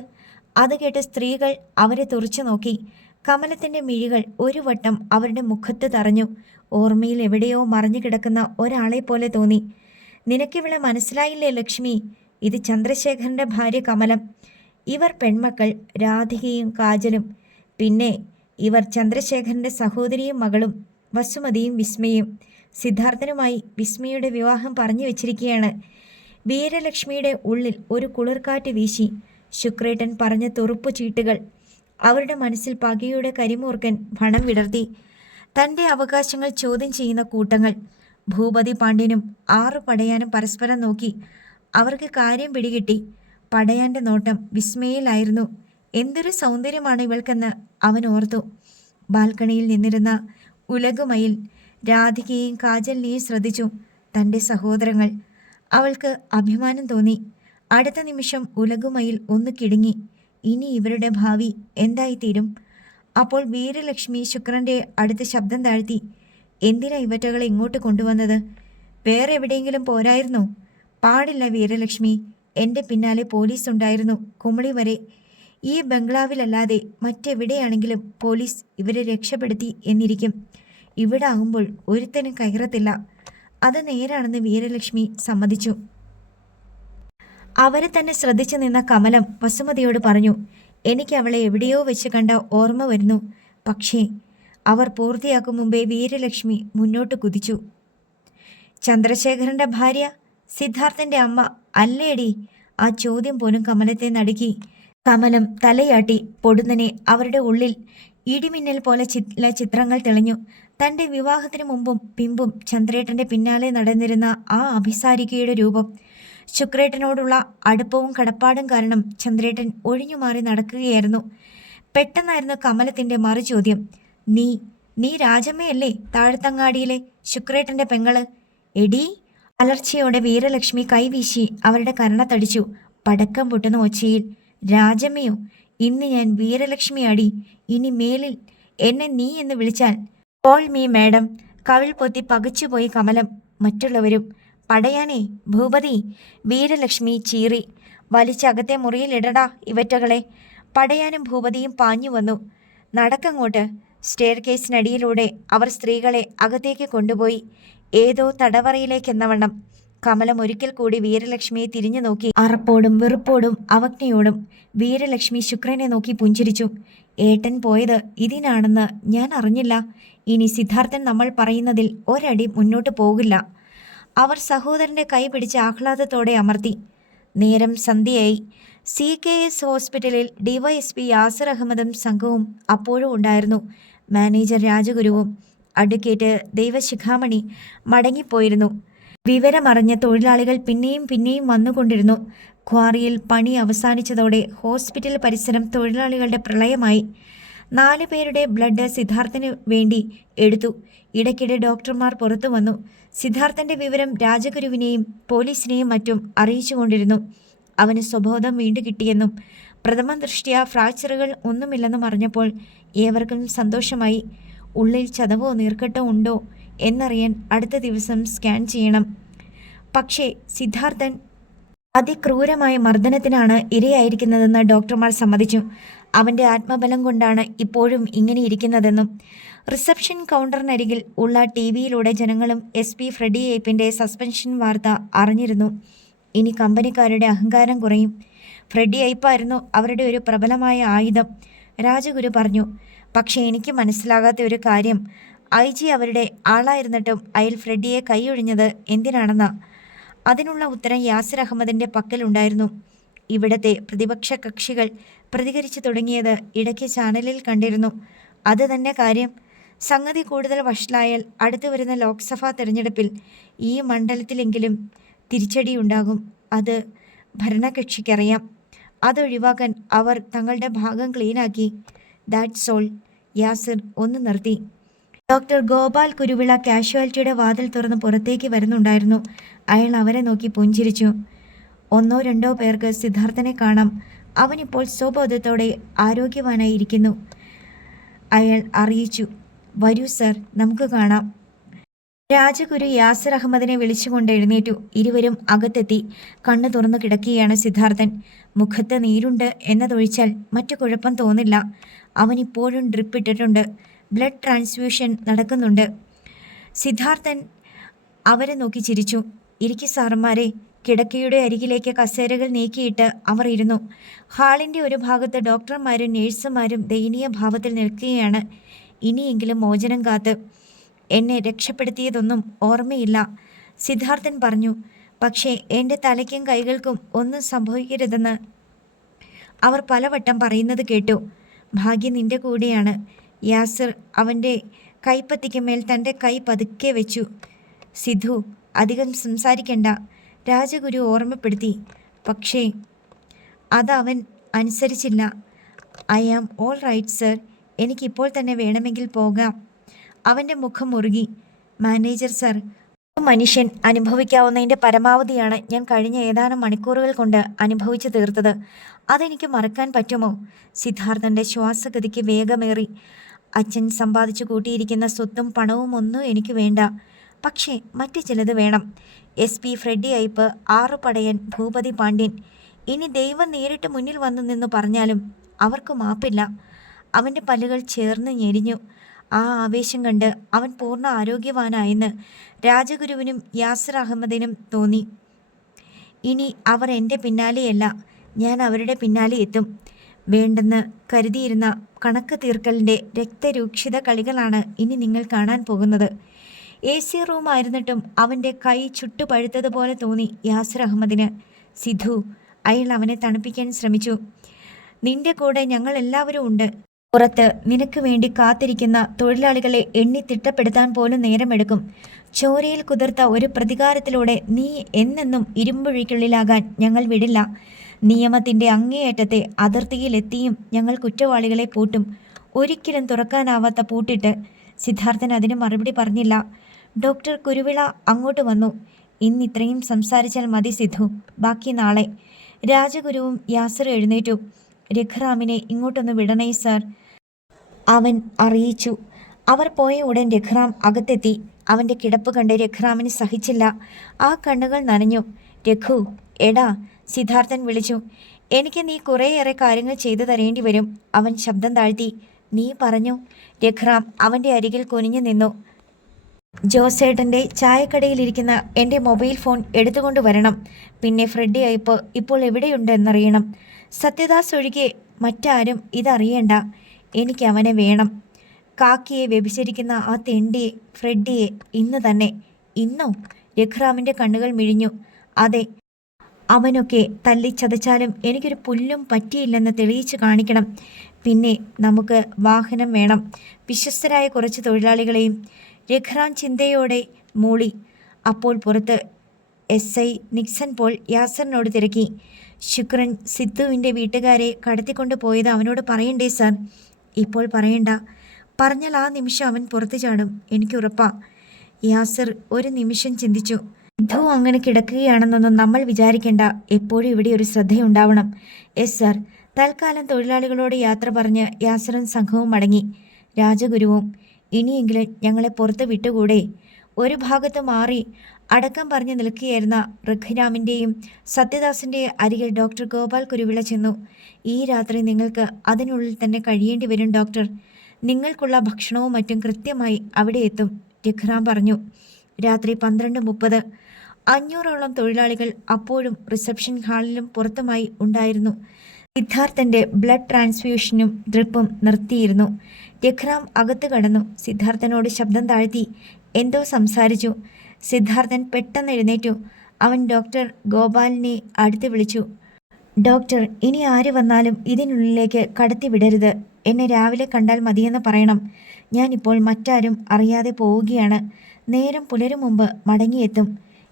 അത് കേട്ട് സ്ത്രീകൾ അവരെ തുറച്ചു നോക്കി. കമലത്തിൻ്റെ മിഴികൾ ഒരു വട്ടം അവരുടെ മുഖത്ത് തറഞ്ഞു. ഓർമ്മയിൽ എവിടെയോ മറഞ്ഞു കിടക്കുന്ന ഒരാളെ പോലെ തോന്നി. നിനക്കിവളെ മനസ്സിലായില്ലേ ലക്ഷ്മി? ഇത് ചന്ദ്രശേഖരൻ്റെ ഭാര്യ കമലം. ഇവർ പെൺമക്കൾ രാധികയും കാജലും. പിന്നെ ഇവർ ചന്ദ്രശേഖരൻ്റെ സഹോദരിയും മകളും വസുമതിയും വിസ്മയും. സിദ്ധാർത്ഥനുമായി വിസ്മയുടെ വിവാഹം പറഞ്ഞു വെച്ചിരിക്കുകയാണ്. വീരലക്ഷ്മിയുടെ ഉള്ളിൽ ഒരു കുളിർക്കാറ്റ് വീശി. ശുക്രേട്ടൻ പറഞ്ഞ തുറുപ്പു ചീട്ടുകൾ. അവരുടെ മനസ്സിൽ പകയുടെ കരിമൂർക്കൻ ഭണം വിടർത്തി. തൻ്റെ അവകാശങ്ങൾ ചോദ്യം ചെയ്യുന്ന കൂട്ടങ്ങൾ. ഭൂപതി പാണ്ഡ്യനും 6 പടയാനും പരസ്പരം നോക്കി. അവർക്ക് കാര്യം പിടികിട്ടി. പടയാൻ്റെ നോട്ടം വിസ്മയിലായിരുന്നു. എന്തൊരു സൗന്ദര്യമാണ് ഇവൾക്കെന്ന് അവൻ ഓർത്തു. ബാൽക്കണിയിൽ നിന്നിരുന്ന ഉലകുമയിൽ രാധികയെയും കാജലിനെയും ശ്രദ്ധിച്ചു. തൻ്റെ സഹോദരങ്ങൾ. അവൾക്ക് അഭിമാനം തോന്നി. അടുത്ത നിമിഷം ഉലകുമയിൽ ഒന്ന് കിടുങ്ങി. ഇനി ഇവരുടെ ഭാവി എന്തായിത്തീരും? അപ്പോൾ വീരലക്ഷ്മി ശുക്രൻ്റെ അടുത്ത് ശബ്ദം താഴ്ത്തി. എന്തിനാ ഇവറ്റകളെ ഇങ്ങോട്ട് കൊണ്ടുവന്നത്? വേറെ എവിടെയെങ്കിലും പോരായിരുന്നോ? പാടില്ല വീരലക്ഷ്മി. എൻ്റെ പിന്നാലെ പോലീസ് ഉണ്ടായിരുന്നു, കുമളി വരെ. ഈ ബംഗ്ലാവിലല്ലാതെ മറ്റെവിടെയാണെങ്കിലും പോലീസ് ഇവരെ രക്ഷപ്പെടുത്തി എന്നിരിക്കും. ഇവിടെ ആകുമ്പോൾ ഒരുത്തനും കയറത്തില്ല. അത് നേരാണെന്ന് വീരലക്ഷ്മി സമ്മതിച്ചു. അവരെ തന്നെ ശ്രദ്ധിച്ചു നിന്ന കമലം വസുമതിയോട് പറഞ്ഞു. എനിക്ക് അവളെ എവിടെയോ വെച്ച് കണ്ട ഓർമ്മ വരുന്നു. പക്ഷേ അവർ പൂർത്തിയാക്കും മുമ്പേ വീരലക്ഷ്മി മുന്നോട്ട് കുതിച്ചു. ചന്ദ്രശേഖരൻ്റെ ഭാര്യ? സിദ്ധാർത്ഥൻ്റെ അമ്മ അല്ലേടി? ആ ചോദ്യം പോലും കമലത്തെ നടുക്കി. കമലം തലയാട്ടി. പൊടുന്നനെ അവരുടെ ഉള്ളിൽ ഇടിമിന്നൽ പോലെ ചില ചിത്രങ്ങൾ തെളിഞ്ഞു. തൻ്റെ വിവാഹത്തിന് മുമ്പും പിമ്പും ചന്ദ്രേട്ടൻ്റെ പിന്നാലെ നടന്നിരുന്ന ആ അഭിസാരികയുടെ രൂപം. ശുക്രേട്ടനോടുള്ള അടുപ്പവും കടപ്പാടും കാരണം ചന്ദ്രേട്ടൻ ഒഴിഞ്ഞുമാറി നടക്കുകയായിരുന്നു. പെട്ടെന്നായിരുന്നു കമലത്തിൻ്റെ മറുചോദ്യം. നീ രാജമ്മയല്ലേ താഴത്തങ്ങാടിയിലെ ശുക്രേട്ടൻ്റെ പെങ്ങള്? എടീ! അലർച്ചയോടെ വീരലക്ഷ്മി കൈവീശി അവരുടെ കരണത്തടിച്ചു. പടക്കം പൊട്ടുന്ന ഒച്ചയിൽ. രാജമ്മയോ? ഇന്ന് ഞാൻ വീരലക്ഷ്മിയാടി. ഇനി മേലിൽ എന്നെ നീ എന്ന് വിളിച്ചാൽ കോൾ മീ മാഡം. കവിൾ പൊത്തി പകച്ചുപോയി കമലം. മറ്റുള്ളവരും. പടയാനേ, ഭൂപതി, വീരലക്ഷ്മി ചീറി. വലിച്ചകത്തെ മുറിയിലിടടാ ഇവറ്റകളെ. പടയാനും ഭൂപതിയും പാഞ്ഞു വന്നു. നടക്കങ്ങോട്ട്. സ്റ്റെയർ കേസിനടിയിലൂടെ അവർ സ്ത്രീകളെ അകത്തേക്ക് കൊണ്ടുപോയി. ഏതോ തടവറയിലേക്കെന്നവണ്ണം. കമലം ഒരിക്കൽ കൂടി വീരലക്ഷ്മിയെ തിരിഞ്ഞു നോക്കി. അറപ്പോടും വെറുപ്പോടും അവജ്ഞയോടും. വീരലക്ഷ്മി ശുക്രനെ നോക്കി പുഞ്ചിരിച്ചു. ഏട്ടൻ പോയത് ഇതിനാണെന്ന് ഞാൻ അറിഞ്ഞില്ല. ഇനി സിദ്ധാർത്ഥൻ നമ്മൾ പറയുന്നതിൽ ഒരടി മുന്നോട്ട് പോകില്ല. അവർ സഹോദരന്റെ കൈ പിടിച്ച് ആഹ്ലാദത്തോടെ അമർത്തി. നേരം സന്ധ്യയായി. CKS ഹോസ്പിറ്റലിൽ DYSP യാസിർ അഹമ്മദും സംഘവും അപ്പോഴും ഉണ്ടായിരുന്നു. മാനേജർ രാജഗുരുവും. അഡ്വക്കേറ്റ് ദൈവശിഖാമണി മടങ്ങിപ്പോയിരുന്നു. വിവരമറിഞ്ഞ തൊഴിലാളികൾ പിന്നെയും പിന്നെയും വന്നുകൊണ്ടിരുന്നു. ക്വാറിയിൽ പണി അവസാനിച്ചതോടെ ഹോസ്പിറ്റൽ പരിസരം തൊഴിലാളികളുടെ പ്രളയമായി. 4 പേരുടെ ബ്ലഡ് സിദ്ധാർത്ഥന് വേണ്ടി എടുത്തു. ഇടയ്ക്കിടെ ഡോക്ടർമാർ പുറത്തു വന്നു. സിദ്ധാർത്ഥന്റെ വിവരം രാജഗുരുവിനെയും പോലീസിനെയും മറ്റും അറിയിച്ചുകൊണ്ടിരുന്നു. അവന് സ്വബോധം വീണ്ടു കിട്ടിയെന്നും പ്രഥമ ദൃഷ്ട്യാ ഫ്രാക്ചറുകൾ ഒന്നുമില്ലെന്നും അറിഞ്ഞപ്പോൾ ഏവർക്കും സന്തോഷമായി. ഉള്ളിൽ ചതവോ നീർക്കെട്ടോ ഉണ്ടോ എന്നറിയാൻ അടുത്ത ദിവസം സ്കാൻ ചെയ്യണം. പക്ഷേ സിദ്ധാർത്ഥൻ അതിക്രൂരമായ മർദ്ദനത്തിനാണ് ഇരയായിരിക്കുന്നതെന്ന് ഡോക്ടർമാർ സമ്മതിച്ചു. അവൻ്റെ ആത്മബലം കൊണ്ടാണ് ഇപ്പോഴും ഇങ്ങനെ ഇരിക്കുന്നതെന്നും. റിസപ്ഷൻ കൗണ്ടറിനരികിൽ ഉള്ള TV-യിലൂടെ ജനങ്ങളും SP ഫ്രെഡി ഐപ്പിൻ്റെ സസ്പെൻഷൻ വാർത്ത അറിഞ്ഞിരുന്നു. ഇനി കമ്പനിക്കാരുടെ അഹങ്കാരം കുറയും. ഫ്രെഡി ഐപ്പായിരുന്നു അവരുടെ ഒരു പ്രബലമായ ആയുധം, രാജഗുരു പറഞ്ഞു. പക്ഷേ എനിക്ക് മനസ്സിലാകാത്ത ഒരു കാര്യം, IG അവരുടെ ആളായിരുന്നിട്ടും അയാൾ ഫ്രെഡിയെ കൈയൊഴിഞ്ഞത് എന്തിനാണെന്നാ. അതിനുള്ള ഉത്തരം യാസിർ അഹമ്മദിൻ്റെ പക്കലുണ്ടായിരുന്നു. ഇവിടത്തെ പ്രതിപക്ഷ കക്ഷികൾ പ്രതികരിച്ചു തുടങ്ങിയത് ഇടയ്ക്ക് ചാനലിൽ കണ്ടിരുന്നു. അത് തന്നെ കാര്യം. സംഗതി കൂടുതൽ വഷളായാൽ അടുത്തു വരുന്ന ലോക്സഭാ തെരഞ്ഞെടുപ്പിൽ ഈ മണ്ഡലത്തിലെങ്കിലും തിരിച്ചടിയുണ്ടാകും. അത് ഭരണകക്ഷിക്കറിയാം. അതൊഴിവാക്കാൻ അവർ തങ്ങളുടെ ഭാഗം ക്ലീനാക്കി. That's all. യാസിർ ഒന്ന് നിർത്തി. ഡോക്ടർ ഗോപാൽ കുരുവിള കാഷ്വാലിറ്റിയുടെ വാതിൽ തുറന്ന് പുറത്തേക്ക് വരുന്നുണ്ടായിരുന്നു. അയാൾ അവരെ നോക്കി പുഞ്ചിരിച്ചു. 1-2 പേർക്ക് സിദ്ധാർത്ഥനെ കാണാം. അവനിപ്പോൾ സ്വബോധത്തോടെ ആരോഗ്യവാനായി ഇരിക്കുന്നു, അയാൾ അറിയിച്ചു. വരൂ സർ, നമുക്ക് കാണാം. രാജഗുരു യാസിർ അഹമ്മദിനെ വിളിച്ചുകൊണ്ട് എഴുന്നേറ്റു. ഇരുവരും അകത്തെത്തി. കണ്ണു തുറന്നു കിടക്കുകയാണ് സിദ്ധാർത്ഥൻ. മുഖത്ത് നീരുണ്ട് എന്നതൊഴിച്ചാൽ മറ്റു കുഴപ്പം തോന്നില്ല. അവനിപ്പോഴും ഡ്രിപ്പ് ഇട്ടിട്ടുണ്ട്. ബ്ലഡ് ട്രാൻസ്ഫ്യൂഷൻ നടക്കുന്നുണ്ട്. സിദ്ധാർത്ഥൻ അവരെ നോക്കി ചിരിച്ചു. ഇരിക്കു സാറന്മാരെ. കിടക്കയുടെ അരികിലേക്ക് കസേരകൾ നീക്കിയിട്ട് അവർ ഇരുന്നു. ഹാളിൻ്റെ ഒരു ഭാഗത്ത് ഡോക്ടർമാരും നേഴ്സുമാരും ദയനീയ ഭാവത്തിൽ നിൽക്കുകയാണ്. ഇനിയെങ്കിലും മോചനം കാത്ത്. എന്നെ രക്ഷപ്പെടുത്തിയതൊന്നും ഓർമ്മയില്ല, സിദ്ധാർത്ഥൻ പറഞ്ഞു. പക്ഷേ എൻ്റെ തലയ്ക്കും കൈകൾക്കും ഒന്നും സംഭവിക്കരുതെന്ന് അവർ പലവട്ടം പറയുന്നത് കേട്ടു. ഭാഗ്യം നിന്റെ കൂടെയാണ്. യാസിർ അവൻ്റെ കൈപ്പത്തിക്ക് മേൽ തൻ്റെ കൈ പതുക്കെ വെച്ചു. സിദ്ധു, അധികം സംസാരിക്കണ്ട, രാജഗുരു ഓർമ്മപ്പെടുത്തി. പക്ഷേ അതവൻ അനുസരിച്ചില്ല. I am all right sir, എനിക്കിപ്പോൾ തന്നെ വേണമെങ്കിൽ പോകാം. അവൻ്റെ മുഖം മുറുകി. മാനേജർ സർ, മനുഷ്യൻ അനുഭവിക്കാവുന്നതിൻ്റെ പരമാവധിയാണ് ഞാൻ കഴിഞ്ഞ ഏതാനും മണിക്കൂറുകൾ കൊണ്ട് അനുഭവിച്ചു തീർത്തത്. അതെനിക്ക് മറക്കാൻ പറ്റുമോ? സിദ്ധാർത്ഥൻ്റെ ശ്വാസഗതിക്ക് വേഗമേറി. അച്ഛൻ സമ്പാദിച്ചു കൂട്ടിയിരിക്കുന്ന സ്വത്തും പണവും ഒന്നും എനിക്ക് വേണ്ട. പക്ഷേ മറ്റു ചിലത് വേണം. SP Freddy Aipp, 6 Padayan, Bhupathi Pandian. ഇനി ദൈവം നേരിട്ട് മുന്നിൽ വന്നു നിന്നു പറഞ്ഞാലും അവർക്ക് മാപ്പില്ല. അവൻ്റെ പല്ലുകൾ ചേർന്ന് ഞെരിഞ്ഞു. ആ ആവേശം കണ്ട് അവൻ പൂർണ്ണ ആരോഗ്യവാനായെന്ന് രാജഗുരുവിനും യാസിർ അഹമ്മദിനും തോന്നി. ഇനി അവർ എൻ്റെ പിന്നാലെയല്ല, ഞാൻ അവരുടെ പിന്നാലെ എത്തും. വേണ്ടെന്ന് കരുതിയിരുന്ന കണക്ക് തീർക്കലിൻ്റെ രക്തരൂക്ഷിത കളികളാണ് ഇനി നിങ്ങൾ കാണാൻ പോകുന്നത്. AC റൂമായിരുന്നിട്ടും അവൻ്റെ കൈ ചുട്ടുപഴുത്തതുപോലെ തോന്നി യാസിർ അഹമ്മദിന്. സിദ്ധു, അയാൾ അവനെ തണുപ്പിക്കാൻ ശ്രമിച്ചു. നിന്റെ കൂടെ ഞങ്ങൾ എല്ലാവരും ഉണ്ട്. പുറത്ത് നിനക്ക് വേണ്ടി കാത്തിരിക്കുന്ന തൊഴിലാളികളെ എണ്ണി തിട്ടപ്പെടുത്താൻ പോലും നേരമെടുക്കും. ചോരയിൽ കുതിർത്ത ഒരു പ്രതികാരത്തിലൂടെ നീ എന്നെന്നും ഇരുമ്പുഴിക്കുള്ളിലാകാൻ ഞങ്ങൾ വിടില്ല. നിയമത്തിൻ്റെ അങ്ങേയറ്റത്തെ അതിർത്തിയിലെത്തിയും ഞങ്ങൾ കുറ്റവാളികളെ പൂട്ടും, ഒരിക്കലും തുറക്കാനാവാത്ത പൂട്ടിട്ട്. സിദ്ധാർത്ഥൻ അതിന് മറുപടി പറഞ്ഞില്ല. ഡോക്ടർ കുരുവിള അങ്ങോട്ട് വന്നു. ഇന്നിത്രയും സംസാരിച്ചാൽ മതി സിദ്ധു, ബാക്കി നാളെ. രാജഗുരുവും യാസിർ എഴുന്നേറ്റു. രഘുറാമിനെ ഇങ്ങോട്ടൊന്ന് വിടണേ സാർ, അവൻ അറിയിച്ചു. അവർ പോയ ഉടൻ രഘുറാം അകത്തെത്തി. അവൻ്റെ കിടപ്പ് കണ്ട് രഘുറാമിന് സഹിച്ചില്ല. ആ കണ്ണുകൾ നനഞ്ഞു. രഘു, എടാ, സിദ്ധാർത്ഥൻ വിളിച്ചു. എനിക്ക് നീ കുറേയേറെ കാര്യങ്ങൾ ചെയ്തു തരേണ്ടി വരും. അവൻ ശബ്ദം താഴ്ത്തി. നീ പറഞ്ഞു. രഘുറാം അവൻ്റെ അരികിൽ കുനിഞ്ഞു നിന്നു. ജോസേട്ടൻ്റെ ചായക്കടയിലിരിക്കുന്ന എൻ്റെ മൊബൈൽ ഫോൺ എടുത്തുകൊണ്ട് വരണം. പിന്നെ ഫ്രെഡി അയ്യപ്പ് ഇപ്പോൾ എവിടെയുണ്ടെന്നറിയണം. സത്യദാസ് ഒഴികെ മറ്റാരും ഇതറിയണ്ട. എനിക്ക് അവനെ വേണം. കാക്കിയെ വ്യഭിചരിക്കുന്ന ആ തെണ്ടിയെ, ഫ്രെഡിയെ, ഇന്ന് തന്നെ. ഇന്നോ? രഘുറാമിൻ്റെ കണ്ണുകൾ മിഴിഞ്ഞു. അതെ, അവനൊക്കെ തല്ലിച്ചതച്ചാലും എനിക്കൊരു പുല്ലും പറ്റിയില്ലെന്ന് തെളിയിച്ചു കാണിക്കണം. പിന്നെ നമുക്ക് വാഹനം വേണം, വിശ്വസ്തരായ കുറച്ച് തൊഴിലാളികളെയും. രഘുറാം ചിന്തയോടെ മൂളി. അപ്പോൾ പുറത്ത് SI നിക്സൺ പോൾ യാസറിനോട് തിരക്കി. ശുക്രൻ സിദ്ധുവിൻ്റെ വീട്ടുകാരെ കടത്തിക്കൊണ്ട് പോയത് അവനോട് പറയണ്ടേ സാർ? ഇപ്പോൾ പറയണ്ട. പറഞ്ഞാൽ ആ നിമിഷം അവൻ പുറത്തു ചാടും, എനിക്കുറപ്പാ. യാസർ ഒരു നിമിഷം ചിന്തിച്ചു. സിദ്ധു അങ്ങനെ കിടക്കുകയാണെന്നൊന്നും നമ്മൾ വിചാരിക്കേണ്ട. എപ്പോഴും ഇവിടെ ഒരു ശ്രദ്ധയുണ്ടാവണം. Yes sir. തൽക്കാലം തൊഴിലാളികളോട് യാത്ര പറഞ്ഞ് യാസറും സംഘവും മടങ്ങി. രാജഗുരുവും. ഇനിയെങ്കിലും ഞങ്ങളെ പുറത്ത് വിട്ടുകൂടെ? ഒരു ഭാഗത്ത് മാറി അടക്കം പറഞ്ഞു നിൽക്കുകയായിരുന്ന രഘുരാമിൻ്റെയും സത്യദാസിൻ്റെ അരികിൽ ഡോക്ടർ ഗോപാൽ കുരുവിള ചെന്നു. ഈ രാത്രി നിങ്ങൾക്ക് അതിനുള്ളിൽ തന്നെ കഴിയേണ്ടി വരും ഡോക്ടർ. നിങ്ങൾക്കുള്ള ഭക്ഷണവും മറ്റും കൃത്യമായി അവിടെ എത്തും, രഘുറാം പറഞ്ഞു. രാത്രി 12:30. 500ഓളം തൊഴിലാളികൾ അപ്പോഴും റിസപ്ഷൻ ഹാളിലും പുറത്തുമായി ഉണ്ടായിരുന്നു. സിദ്ധാർത്ഥൻ്റെ ബ്ലഡ് ട്രാൻസ്ഫ്യൂഷനും ഡ്രിപ്പും നിർത്തിയിരുന്നു. രഘുറാം അകത്ത് കടന്നു. സിദ്ധാർത്ഥനോട് ശബ്ദം താഴ്ത്തി എന്തോ സംസാരിച്ചു. സിദ്ധാർത്ഥൻ പെട്ടെന്ന് എഴുന്നേറ്റു. അവൻ ഡോക്ടർ ഗോപാലിനെ അടുത്ത് വിളിച്ചു. ഡോക്ടർ, ഇനി ആര് വന്നാലും ഇതിനുള്ളിലേക്ക് കടത്തിവിടരുത്. എന്നെ രാവിലെ കണ്ടാൽ മതിയെന്ന് പറയണം. ഞാനിപ്പോൾ മറ്റാരും അറിയാതെ പോവുകയാണ്. നേരം പുലരും മുമ്പ് മടങ്ങിയെത്തും.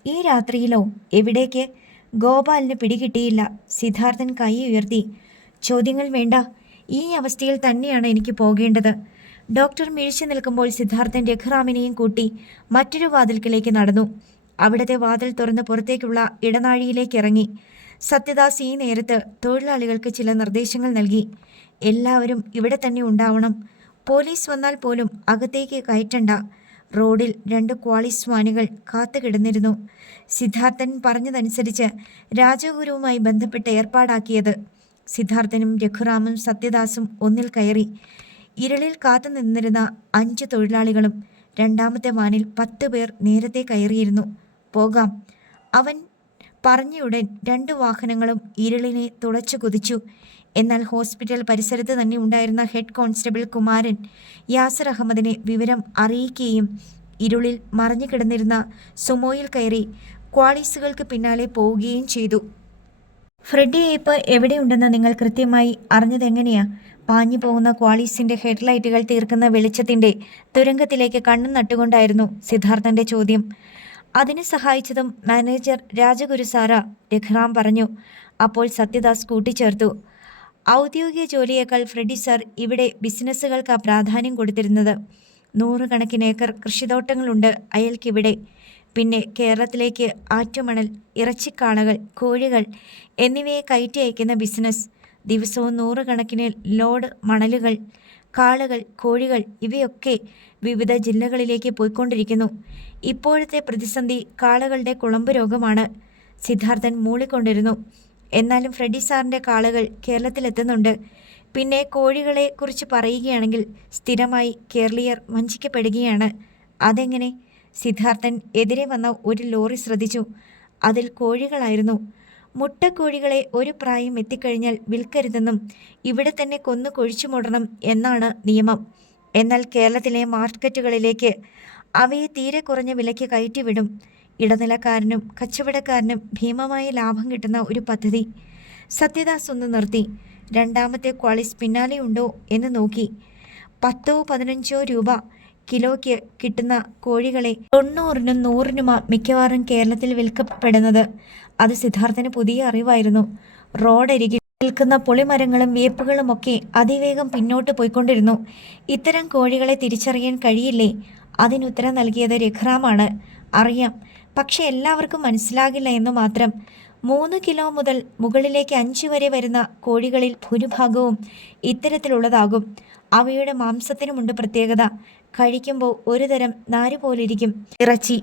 ഈ രാത്രിയിലോ? എവിടേക്ക്? ഗോപാലിന് പിടികിട്ടിയില്ല. സിദ്ധാർത്ഥൻ കൈ ഉയർത്തി. ചോദ്യങ്ങൾ വേണ്ട. ഈ അവസ്ഥയിൽ തന്നെയാണ് എനിക്ക് പോകേണ്ടത്. ഡോക്ടർ മിഴിച്ചു നിൽക്കുമ്പോൾ സിദ്ധാർത്ഥൻ രഘുറാമിനെയും കൂട്ടി മറ്റൊരു വാതിൽക്കിലേക്ക് നടന്നു. അവിടത്തെ വാതിൽ തുറന്ന് പുറത്തേക്കുള്ള ഇടനാഴിയിലേക്ക് ഇറങ്ങി. സത്യദാസ് ഈ നേരത്ത് തൊഴിലാളികൾക്ക് ചില നിർദ്ദേശങ്ങൾ നൽകി. എല്ലാവരും ഇവിടെ തന്നെ ഉണ്ടാവണം. പോലീസ് വന്നാൽ പോലും അകത്തേക്ക് കയറ്റണ്ട. റോഡിൽ 2 ക്വാളിസ് വാനുകൾ കാത്തുകിടന്നിരുന്നു. സിദ്ധാർത്ഥൻ പറഞ്ഞതനുസരിച്ച് രാജഗുരുവുമായി ബന്ധപ്പെട്ട് ഏർപ്പാടാക്കിയത്. സിദ്ധാർത്ഥനും രഘുറാമും സത്യദാസും ഒന്നിൽ കയറി. ഇരുളിൽ കാത്തു നിന്നിരുന്ന 5 തൊഴിലാളികളും. രണ്ടാമത്തെ വാനിൽ 10 പേർ നേരത്തെ കയറിയിരുന്നു. പോകാം, അവൻ പറഞ്ഞയുടൻ 2 വാഹനങ്ങളും ഇരുളിനെ തുളച്ചു കുതിച്ചു. എന്നാൽ ഹോസ്പിറ്റൽ പരിസരത്ത് തന്നെ ഉണ്ടായിരുന്ന ഹെഡ് കോൺസ്റ്റബിൾ കുമാരൻ യാസർ അഹമ്മദിനെ വിവരം അറിയിക്കുകയും ഇരുളിൽ മറഞ്ഞു കിടന്നിരുന്ന സുമോയിൽ കയറി ക്വാളീസുകൾക്ക് പിന്നാലെ പോവുകയും ചെയ്തു. ഫ്രെഡി അയ്യപ്പ് എവിടെയുണ്ടെന്ന് നിങ്ങൾ കൃത്യമായി അറിഞ്ഞതെങ്ങനെയാ? പാഞ്ഞു പോകുന്ന ക്വാളീസിൻ്റെ ഹെഡ്ലൈറ്റുകൾ തീർക്കുന്ന വെളിച്ചത്തിൻ്റെ തുരങ്കത്തിലേക്ക് കണ്ണും നട്ടുകൊണ്ടായിരുന്നു സിദ്ധാർത്ഥൻ്റെ ചോദ്യം. അതിന് സഹായിച്ചതും മാനേജർ രാജഗുരു സാറ, രഘുറാം പറഞ്ഞു. അപ്പോൾ സത്യദാസ് കൂട്ടിച്ചേർത്തു. ഔദ്യോഗിക ജോലിയേക്കാൾ ഫ്രെഡി സാർ ഇവിടെ ബിസിനസ്സുകൾക്കാണ് പ്രാധാന്യം കൊടുത്തിരുന്നത്. 100 കണക്കിന് ഏക്കർ കൃഷിത്തോട്ടങ്ങളുണ്ട് അയാൾക്കിവിടെ. പിന്നെ കേരളത്തിലേക്ക് ആറ്റുമണൽ, ഇറച്ചിക്കാളകൾ, കോഴികൾ എന്നിവയെ കയറ്റി അയക്കുന്ന ബിസിനസ്. ദിവസവും 100 കണക്കിന് ലോഡ് മണലുകൾ, കാളകൾ, കോഴികൾ ഇവയൊക്കെ വിവിധ ജില്ലകളിലേക്ക് പോയിക്കൊണ്ടിരിക്കുന്നു. ഇപ്പോഴത്തെ പ്രതിസന്ധി കാളകളുടെ കുളമ്പ് രോഗമാണ്. സിദ്ധാർത്ഥൻ മൂളിക്കൊണ്ടിരുന്നു. എന്നാലും ഫ്രെഡി സാറിൻ്റെ കാളകൾ കേരളത്തിലെത്തുന്നുണ്ട്. പിന്നെ കോഴികളെ കുറിച്ച് പറയുകയാണെങ്കിൽ സ്ഥിരമായി കേരളീയർ വഞ്ചിക്കപ്പെടുകയാണ്. അതെങ്ങനെ? സിദ്ധാർത്ഥൻ എതിരെ വന്ന ഒരു ലോറി ശ്രദ്ധിച്ചു. അതിൽ കോഴികളായിരുന്നു. മുട്ടക്കോഴികളെ ഒരു പ്രായം എത്തിക്കഴിഞ്ഞാൽ വിൽക്കരുതെന്നും ഇവിടെ തന്നെ കൊന്നു കൊഴിച്ചു മൂടണം എന്നാണ് നിയമം. എന്നാൽ കേരളത്തിലെ മാർക്കറ്റുകളിലേക്ക് അവയെ തീരെ കുറഞ്ഞ വിലയ്ക്ക് കയറ്റിവിടും. ഇടനിലക്കാരനും കച്ചവടക്കാരനും ഭീമമായ ലാഭം കിട്ടുന്ന ഒരു പദ്ധതി. സത്യദാസ് ഒന്ന് നിർത്തി. രണ്ടാമത്തെ ക്വാളിസ് പിന്നാലെയുണ്ടോ എന്ന് നോക്കി. 10-15 രൂപ കിലോയ്ക്ക് കിട്ടുന്ന കോഴികളെ 90-നും 100-നുമാ മിക്കവാറും കേരളത്തിൽ വിൽക്കപ്പെടുന്നത്. അത് സിദ്ധാർത്ഥന് പുതിയ അറിവായിരുന്നു. റോഡരികിൽ നിൽക്കുന്ന പുളിമരങ്ങളും വേപ്പുകളുമൊക്കെ അതിവേഗം പിന്നോട്ട് പോയിക്കൊണ്ടിരുന്നു. ഇത്തരം കോഴികളെ തിരിച്ചറിയാൻ കഴിയില്ലേ? അതിനുത്തരം നൽകിയത് രഘുറാമാണ്. അറിയാം, പക്ഷെ എല്ലാവർക്കും മനസ്സിലാകില്ല എന്ന് മാത്രം. 3 കിലോ മുതൽ മുകളിലേക്ക് 5 വരെ വരുന്ന കോഴികളിൽ ഭൂരിഭാഗവും ഇത്തരത്തിലുള്ളതാകും. അവയുടെ മാംസത്തിനുമുണ്ട് പ്രത്യേകത. കഴിക്കുമ്പോൾ ഒരു തരം നാര് പോലിരിക്കും. ഇറച്ചി.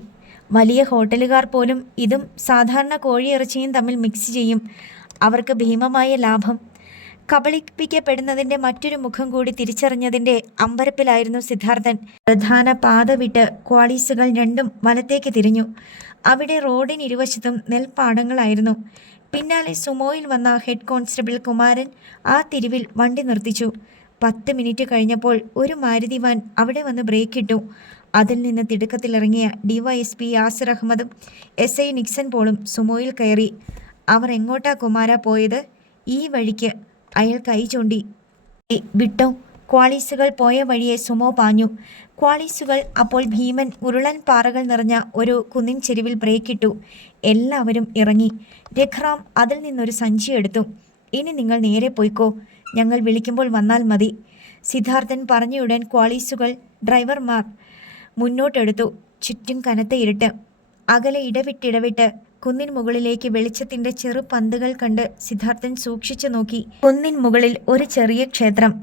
വലിയ ഹോട്ടലുകാർ പോലും ഇതും സാധാരണ കോഴിയിറച്ചിയും തമ്മിൽ മിക്സ് ചെയ്യും. അവർക്ക് ഭീമമായ ലാഭം. കബളിപ്പിക്കപ്പെടുന്നതിൻ്റെ മറ്റൊരു മുഖം കൂടി തിരിച്ചറിഞ്ഞതിൻ്റെ അമ്പരപ്പിലായിരുന്നു സിദ്ധാർത്ഥൻ. പ്രധാന പാത വിട്ട് ക്വാളീസുകൾ രണ്ടും വലത്തേക്ക് തിരിഞ്ഞു. അവിടെ റോഡിന് ഇരുവശത്തും നെൽപ്പാടങ്ങളായിരുന്നു. പിന്നാലെ സുമോയിൽ വന്ന ഹെഡ് കോൺസ്റ്റബിൾ കുമാരൻ ആ തിരിവിൽ വണ്ടി നിർത്തിച്ചു. 10 മിനിറ്റ് കഴിഞ്ഞപ്പോൾ ഒരു മാരുതി വാൻ അവിടെ വന്ന് ബ്രേക്കിട്ടു. അതിൽ നിന്ന് തിടുക്കത്തിലിറങ്ങിയ DYSP യാസിർ അഹമ്മദും SI നിക്സൺ പോളും സുമോയിൽ കയറി. അവർ എങ്ങോട്ടാ കുമാര പോയത്? ഈ വഴിക്ക്. അയാൾ കൈ ചൂണ്ടി. വിട്ടോ. ക്വാളീസുകൾ പോയ വഴിയെ സുമോ പാഞ്ഞു. ക്വാളീസുകൾ അപ്പോൾ ഭീമൻ ഉരുളൻ പാറകൾ നിറഞ്ഞ ഒരു കുന്നിൻ ചെരുവിൽ ബ്രേക്കിട്ടു. എല്ലാവരും ഇറങ്ങി. രഘുറാം അതിൽ നിന്നൊരു സഞ്ചി എടുത്തു. ഇനി നിങ്ങൾ നേരെ പോയിക്കോ, ഞങ്ങൾ വിളിക്കുമ്പോൾ വന്നാൽ മതി. സിദ്ധാർത്ഥൻ പറഞ്ഞയുടൻ ക്വാളീസുകൾ ഡ്രൈവർമാർ മുന്നോട്ടെടുത്തു. ചുറ്റും കനത്ത ഇരുട്ട്. അകലെ ഇടവിട്ടിടവിട്ട് കുന്നിൻ മുകളിലേക്ക് വെളിച്ചത്തിന്റെ ചെറു പന്തുകൾ കണ്ട് സിദ്ധാർത്ഥൻ സൂക്ഷിച്ചു നോക്കി. കുന്നിൻ മുകളിൽ ഒരു ചെറിയ ക്ഷേത്രം.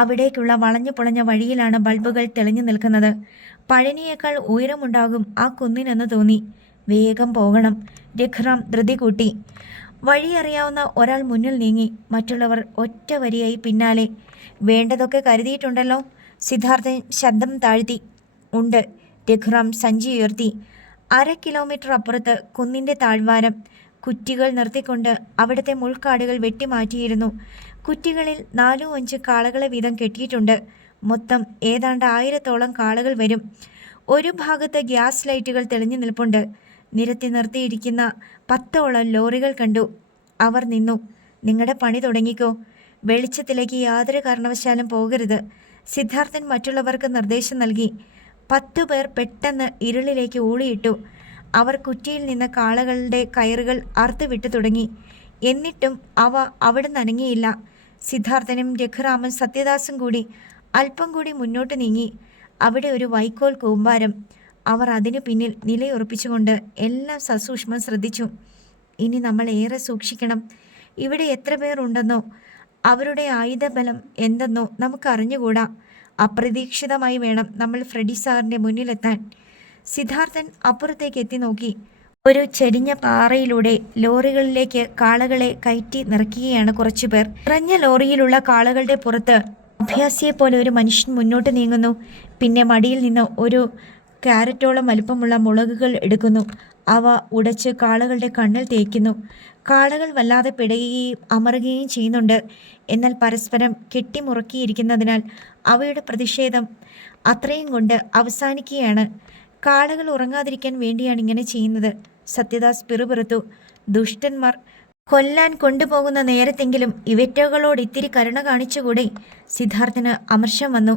അവിടേക്കുള്ള വളഞ്ഞു പുളഞ്ഞ വഴിയിലാണ് ബൾബുകൾ തെളിഞ്ഞു നിൽക്കുന്നത്. പഴനിയേക്കാൾ ഉയരമുണ്ടാകും ആ കുന്നിനെന്ന് തോന്നി. വേഗം പോകണം. രഘുറാം ധൃതി കൂട്ടി. വഴിയറിയാവുന്ന ഒരാൾ മുന്നിൽ നീങ്ങി. മറ്റുള്ളവർ ഒറ്റ വരിയായി പിന്നാലെ. വേണ്ടതൊക്കെ കരുതിയിട്ടുണ്ടല്ലോ? സിദ്ധാർത്ഥൻ ശബ്ദം താഴ്ത്തി. ഉണ്ട്. രഘുറാം സഞ്ചി ഉയർത്തി. 1/2 കിലോമീറ്റർ അപ്പുറത്ത് കുന്നിൻ്റെ താഴ്വാരം. കുറ്റികൾ നിർത്തിക്കൊണ്ട് അവിടുത്തെ മുൾക്കാടുകൾ വെട്ടിമാറ്റിയിരുന്നു. കുറ്റികളിൽ 4-5 കാളകളെ വീതം കെട്ടിയിട്ടുണ്ട്. മൊത്തം ഏതാണ്ട് 1000-ഓളം കാളകൾ വരും. ഒരു ഭാഗത്ത് ഗ്യാസ് ലൈറ്റുകൾ തെളിഞ്ഞു നിൽപ്പുണ്ട്. നിരത്തി നിർത്തിയിരിക്കുന്ന 10ഓളം ലോറികൾ കണ്ടു. അവർ നിന്നു. നിങ്ങളുടെ പണി തുടങ്ങിക്കോ. വെളിച്ചത്തിലേക്ക് യാതൊരു കാരണവശാലും പോകരുത്. സിദ്ധാർത്ഥൻ മറ്റുള്ളവർക്ക് നിർദ്ദേശം നൽകി. 10 പേർ പെട്ടെന്ന് ഇരുളിലേക്ക് ഊളിയിട്ടു. അവർ കുറ്റിയിൽ നിന്ന് കാളകളുടെ കയറുകൾ അറുത്തുവിട്ടു തുടങ്ങി. എന്നിട്ടും അവ അവിടെ നനങ്ങിയില്ല. സിദ്ധാർത്ഥനും രഘുറാമും സത്യദാസും കൂടി അല്പം കൂടി മുന്നോട്ട് നീങ്ങി. അവിടെ ഒരു വൈക്കോൽ കൂമ്പാരം. അവർ അതിനു പിന്നിൽ നിലയുറപ്പിച്ചുകൊണ്ട് എല്ലാം സസൂക്ഷ്മം ശ്രദ്ധിച്ചു. ഇനി നമ്മൾ ഏറെ സൂക്ഷിക്കണം. ഇവിടെ എത്ര പേർ ഉണ്ടെന്നോ അവരുടെ ആയുധബലം എന്തെന്നോ നമുക്കറിഞ്ഞുകൂടാ. അപ്രതീക്ഷിതമായി വേണം നമ്മൾ ഫ്രെഡി സാറിൻ്റെ മുന്നിലെത്താൻ. സിദ്ധാർത്ഥൻ അപ്പുറത്തേക്ക് എത്തി നോക്കി. ഒരു ചെരിഞ്ഞ പാറയിലൂടെ ലോറികളിലേക്ക് കാളകളെ കയറ്റി നിറയ്ക്കുകയാണ് കുറച്ചുപേർ. നിറഞ്ഞ ലോറിയിലുള്ള കാളകളുടെ പുറത്ത് അഭ്യാസിയെപ്പോലെ ഒരു മനുഷ്യൻ മുന്നോട്ട് നീങ്ങുന്നു. പിന്നെ മടിയിൽ നിന്ന് ഒരു ക്യാരറ്റോളം വലുപ്പമുള്ള മുളകുകൾ എടുക്കുന്നു. അവ ഉടച്ച് കാളകളുടെ കണ്ണിൽ തേക്കുന്നു. കാളകൾ വല്ലാതെ പിടയുകയും അമറുകയും ചെയ്യുന്നുണ്ട്. എന്നാൽ പരസ്പരം കെട്ടിമുറുക്കിയിരിക്കുന്നതിനാൽ അവയുടെ പ്രതിഷേധം അത്രയും കൊണ്ട് അവസാനിക്കുകയാണ്. കാളകൾ ഉറങ്ങാതിരിക്കാൻ വേണ്ടിയാണ് ഇങ്ങനെ ചെയ്യുന്നത്. സത്യദാസ് പിറുപിറുത്തു. ദുഷ്ടന്മാർ. കൊല്ലാൻ കൊണ്ടുപോകുന്ന നേരത്തെങ്കിലും ഇവറ്റകളോട് ഇത്തിരി കരുണ കാണിച്ചുകൂടി. സിദ്ധാർത്ഥന് അമർഷം വന്നു.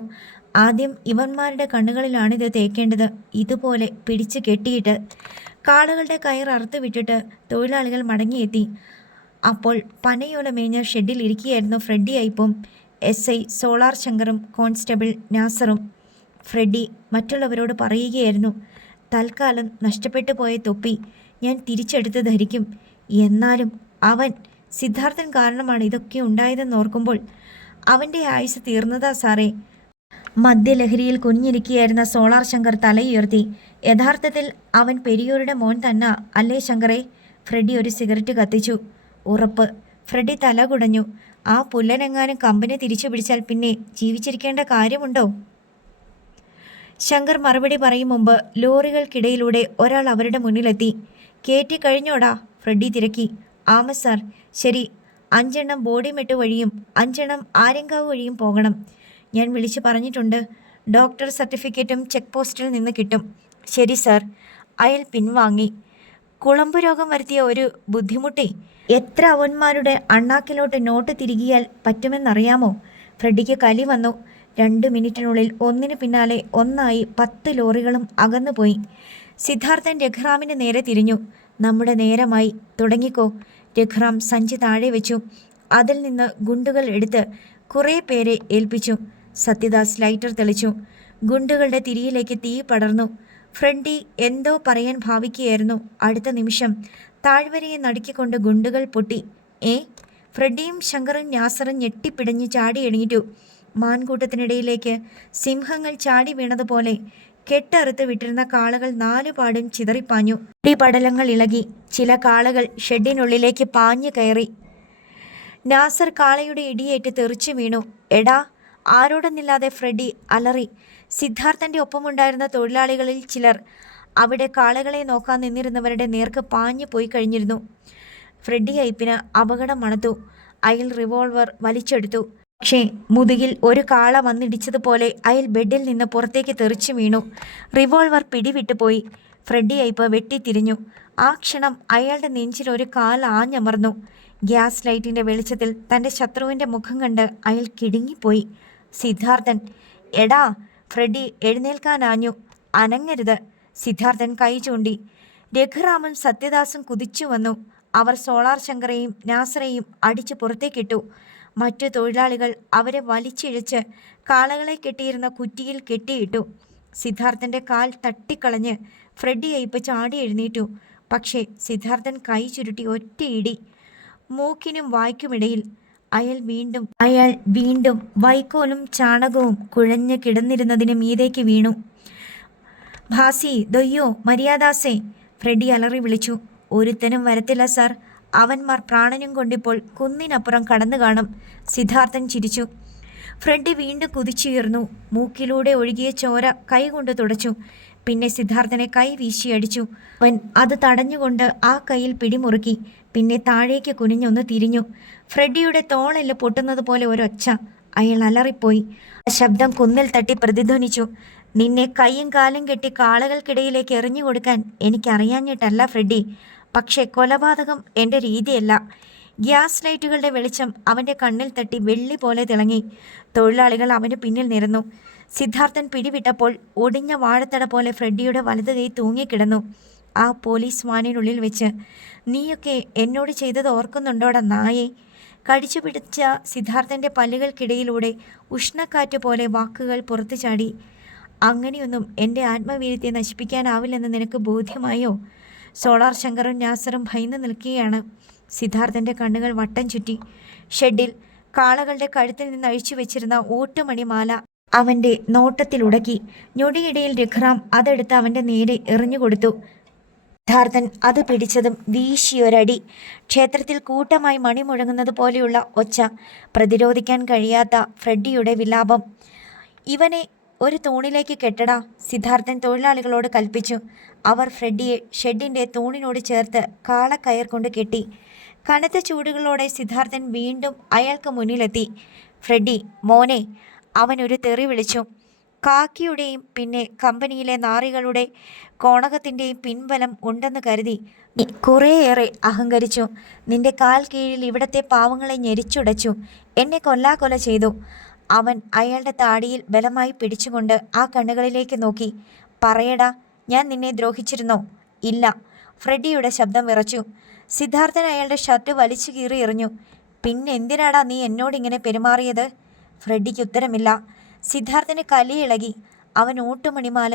ആദ്യം ഇവന്മാരുടെ കണ്ണുകളിലാണിത് തേക്കേണ്ടത്. ഇതുപോലെ പിടിച്ചു കെട്ടിയിട്ട്. കാളകളുടെ കയർ അറുത്തു വിട്ടിട്ട് തൊഴിലാളികൾ മടങ്ങിയെത്തി. അപ്പോൾ പനയോല മേഞ്ഞ ഷെഡിൽ ഇരിക്കുകയായിരുന്നു ഫ്രെഡി അയ്പും SI സോളാർ ശങ്കറും കോൺസ്റ്റബിൾ നാസറും. ഫ്രെഡി മറ്റുള്ളവരോട് പറയുകയായിരുന്നു, തൽക്കാലം നഷ്ടപ്പെട്ടു പോയ തൊപ്പി ഞാൻ തിരിച്ചെടുത്ത് ധരിക്കും. എന്നാലും അവൻ സിദ്ധാർത്ഥൻ കാരണമാണ് ഇതൊക്കെ ഉണ്ടായതെന്നോർക്കുമ്പോൾ അവൻ്റെ ആയുസ് തീർന്നതാ സാറേ. മദ്യലഹരിയിൽ കുഞ്ഞിരിക്കുകയായിരുന്ന സോളാർ ശങ്കർ തലയുയർത്തി. യഥാർത്ഥത്തിൽ അവൻ പെരിയോരുടെ മോൻ തന്നെ അല്ലേ ശങ്കറെ? ഫ്രെഡി ഒരു സിഗരറ്റ് കത്തിച്ചു. ഉറപ്പ്. ഫ്രെഡി തല കുടഞ്ഞു. ആ പുല്ലനെങ്ങാനും കമ്പനി തിരിച്ചു പിടിച്ചാൽ പിന്നെ ജീവിച്ചിരിക്കേണ്ട കാര്യമുണ്ടോ? ശങ്കർ മറുപടി പറയും മുമ്പ് ലോറികൾക്കിടയിലൂടെ ഒരാൾ അവരുടെ മുന്നിലെത്തി. കേറ്റി കഴിഞ്ഞോടാ? ഫ്രെഡി തിരക്കി. ആമ സാർ. ശരി. 5 എണ്ണം ബോഡിമെട്ട് വഴിയും 5 എണ്ണം ആര്യങ്കാവ് വഴിയും പോകണം. ഞാൻ വിളിച്ചു പറഞ്ഞിട്ടുണ്ട്. ഡോക്ടർ സർട്ടിഫിക്കറ്റും ചെക്ക് പോസ്റ്റിൽ നിന്ന് കിട്ടും. ശരി സാർ. അയാൾ പിൻവാങ്ങി. കുളമ്പ് രോഗം വരുത്തിയ ഒരു ബുദ്ധിമുട്ടി. എത്ര അവന്മാരുടെ അണ്ണാക്കിലോട്ട് നോട്ട് തിരികിയാൽ പറ്റുമെന്നറിയാമോ? ഫ്രെഡിക്ക് കലി വന്നു. 2 മിനിറ്റിനുള്ളിൽ ഒന്നിനു പിന്നാലെ ഒന്നായി 10 ലോറികളും അകന്നുപോയി. സിദ്ധാർത്ഥൻ രഘുറാമിന് നേരെ തിരിഞ്ഞു. നമ്മുടെ നേരമായി. തുടങ്ങിക്കോ. രഘുറാം സഞ്ചി താഴെ വെച്ചു. അതിൽ നിന്ന് ഗുണ്ടുകൾ എടുത്ത് കുറേ പേരെ ഏൽപ്പിച്ചു. സത്യദാസ് ലൈറ്റർ തെളിച്ചു. ഗുണ്ടുകളുടെ തിരിയിലേക്ക് തീ പടർന്നു. ഫ്രെഡി എന്തോ പറയാൻ ഭാവിക്കുകയായിരുന്നു. അടുത്ത നിമിഷം താഴ്വരയെ നടുക്കിക്കൊണ്ട് ഗുണ്ടുകൾ പൊട്ടി. ഫ്രെഡിയും ശങ്കറും നാസറും ഞെട്ടിപ്പിടഞ്ഞ് ചാടി എണീറ്റു. മാൻകൂട്ടത്തിനിടയിലേക്ക് സിംഹങ്ങൾ ചാടി വീണതുപോലെ കെട്ടറുത്ത് വിട്ടിരുന്ന കാളകൾ നാലുപാടും ചിതറിപ്പാഞ്ഞു. പടലങ്ങൾ ഇളകി. ചില കാളകൾ ഷെഡിനുള്ളിലേക്ക് പാഞ്ഞു കയറി. നാസർ കാളയുടെ ഇടിയേറ്റ് തെറിച്ചു വീണു. എടാ! ആരോടെന്നില്ലാതെ ഫ്രെഡി അലറി. സിദ്ധാർത്ഥന്റെ ഒപ്പമുണ്ടായിരുന്ന തൊഴിലാളികളിൽ ചിലർ അവിടെ കാളകളെ നോക്കാൻ നിന്നിരുന്നവരുടെ നേർക്ക് പാഞ്ഞു പോയി കഴിഞ്ഞിരുന്നു. ഫ്രെഡി അയ്പിന് അപകടം മണത്തു. അയാൾ റിവോൾവർ വലിച്ചെടുത്തു. പക്ഷേ മുതുകിൽ ഒരു കാള വന്നിടിച്ചതുപോലെ അയാൾ ബെഡിൽ നിന്ന് പുറത്തേക്ക് തെറിച്ചു വീണു. റിവോൾവർ പിടിവിട്ടു പോയി. ഫ്രെഡി അയ്പ് വെട്ടിത്തിരിഞ്ഞു. ആ ക്ഷണം അയാളുടെ നെഞ്ചിൽ ഒരു കാൽ ആഞ്ഞമർന്നു. ഗ്യാസ് ലൈറ്റിന്റെ വെളിച്ചത്തിൽ തൻ്റെ ശത്രുവിൻ്റെ മുഖം കണ്ട് അയാൾ കിടുങ്ങിപ്പോയി. സിദ്ധാർത്ഥൻ! എടാ! ഫ്രെഡി എഴുന്നേൽക്കാനാഞ്ഞു. അനങ്ങരുത്! സിദ്ധാർത്ഥൻ കൈ ചൂണ്ടി. രഘുറാമും സത്യദാസും കുതിച്ചു വന്നു. അവർ സോളാർ ശങ്കറേയും നാസറേയും അടിച്ചു പുറത്തേക്കിട്ടു. മറ്റു തൊഴിലാളികൾ അവരെ വലിച്ചിഴച്ച് കാളകളെ കെട്ടിയിരുന്ന കുറ്റിയിൽ കെട്ടിയിട്ടു. സിദ്ധാർത്ഥൻ്റെ കാൽ തട്ടിക്കളഞ്ഞ് ഫ്രെഡി അയ്പ് ചാടി എഴുന്നേറ്റു. പക്ഷേ സിദ്ധാർത്ഥൻ കൈ ചുരുട്ടി ഒറ്റയിടി. മൂക്കിനും വായ്ക്കുമിടയിൽ. അയാൾ വീണ്ടും വൈക്കോലും ചാണകവും കുഴഞ്ഞ് കിടന്നിരുന്നതിന് മീതേക്ക് വീണു. ഭാസി, ദൊയ്യോ, മര്യാദാസേ! ഫ്രെഡി അലറി വിളിച്ചു. ഒരുത്തനും വരത്തില്ല സാർ. അവന്മാർ പ്രാണനും കൊണ്ടിപ്പോൾ കുന്നിനപ്പുറം കടന്നു കാണും. സിദ്ധാർത്ഥൻ ചിരിച്ചു. ഫ്രെഡി വീണ്ടും കുതിച്ചുയർന്നു. മൂക്കിലൂടെ ഒഴുകിയ ചോര കൈകൊണ്ട് തുടച്ചു. പിന്നെ സിദ്ധാർത്ഥനെ കൈ വീശിയടിച്ചു. അവൻ അത് തടഞ്ഞുകൊണ്ട് ആ കൈയിൽ പിടിമുറുക്കി. പിന്നെ താഴേക്ക് കുനിഞ്ഞൊന്ന് തിരിഞ്ഞു. ഫ്രെഡിയുടെ തോളെല്ല് പൊട്ടുന്നത് പോലെ ഒരൊച്ച. അയാൾ അലറിപ്പോയി. ആ ശബ്ദം കുന്നിൽ തട്ടി പ്രതിധ്വനിച്ചു. നിന്നെ കൈയും കാലും കെട്ടി കാളകൾക്കിടയിലേക്ക് എറിഞ്ഞു കൊടുക്കാൻ എനിക്കറിയാഞ്ഞിട്ടല്ല ഫ്രെഡി. പക്ഷേ കൊലപാതകം എൻ്റെ രീതിയല്ല. ഗ്യാസ് ലൈറ്റുകളുടെ വെളിച്ചം അവൻ്റെ കണ്ണിൽ തട്ടി വെള്ളി പോലെ തിളങ്ങി. തൊഴിലാളികൾ അവന് പിന്നിൽ നിരന്നു. സിദ്ധാർത്ഥൻ പിടിവിട്ടപ്പോൾ ഒടിഞ്ഞ വാഴത്തട പോലെ ഫ്രെഡിയുടെ വലതു കൈ തൂങ്ങിക്കിടന്നു. ആ പോലീസ് വാനിനുള്ളിൽ വെച്ച്. നീയൊക്കെ എന്നോട് ചെയ്തത് ഓർക്കുന്നുണ്ടോടാ നായേ? കടിച്ചു പിടിച്ച സിദ്ധാർത്ഥൻ്റെ പല്ലുകൾക്കിടയിലൂടെ ഉഷ്ണക്കാറ്റ് പോലെ വാക്കുകൾ പുറത്തു ചാടി. അങ്ങനെയൊന്നും എൻ്റെ ആത്മവീര്യത്തെ നശിപ്പിക്കാനാവില്ലെന്ന് നിനക്ക് ബോധ്യമായോ? സോളാർ ശങ്കറും നാസറും ഭയന്ന് നിൽക്കുകയാണ്. സിദ്ധാർത്ഥൻ്റെ കണ്ണുകൾ വട്ടം ചുറ്റി. ഷെഡിൽ കാളകളുടെ കഴുത്തിൽ നിന്ന് അഴിച്ചു വെച്ചിരുന്ന ഓട്ടുമണിമാല അവൻ്റെ നോട്ടത്തിലുടക്കി. ഞൊടിയിടയിൽ രഘുറാം അതെടുത്ത് അവൻ്റെ നേരെ എറിഞ്ഞുകൊടുത്തു. സിദ്ധാർത്ഥൻ അത് പിടിച്ചതും വീശിയൊരടി. ക്ഷേത്രത്തിൽ കൂട്ടമായി മണി മുഴങ്ങുന്നത് പോലെയുള്ള ഒച്ച. പ്രതിരോധിക്കാൻ കഴിയാത്ത ഫ്രെഡിയുടെ വിലാപം. ഇവനെ ഒരു തൂണിലേക്ക് കെട്ടടാ, സിദ്ധാർത്ഥൻ തൊഴിലാളികളോട് കൽപ്പിച്ചു. അവർ ഫ്രെഡിയെ ഷെഡിൻ്റെ തൂണിനോട് ചേർത്ത് കാളക്കയർ കൊണ്ട് കെട്ടി. കനത്ത ചൂടുകളോടെ സിദ്ധാർത്ഥൻ വീണ്ടും അയാൾക്ക് മുന്നിലെത്തി. ഫ്രെഡി, മോനെ! അവൻ ഒരു തെറി വിളിച്ചു. കാക്കിയുടെയും പിന്നെ കമ്പനിയിലെ നാറികളുടെ കോണകത്തിൻ്റെയും പിൻബലം ഉണ്ടെന്ന് കരുതി കുറേയേറെ അഹങ്കരിച്ചു. നിന്റെ കാൽ കീഴിൽ ഇവിടത്തെ പാവങ്ങളെ ഞെരിച്ചുടച്ചു. എന്നെ കൊല്ലാക്കൊല ചെയ്തു. അവൻ അയാളുടെ താടിയിൽ ബലമായി പിടിച്ചുകൊണ്ട് ആ കണ്ണുകളിലേക്ക് നോക്കി. പറയടാ, ഞാൻ നിന്നെ ദ്രോഹിച്ചിരുന്നോ? ഇല്ല. ഫ്രെഡിയുടെ ശബ്ദം വിറച്ചു. സിദ്ധാർത്ഥൻ അയാളുടെ ഷർട്ട് വലിച്ചു കീറി എറിഞ്ഞു. പിന്നെന്തിനാടാ നീ എന്നോടിങ്ങനെ പെരുമാറിയത്? ഫ്രെഡിക്ക് ഉത്തരമില്ല. സിദ്ധാർത്ഥന് കലിയിളകി. അവൻ ഓട്ടുമണിമാല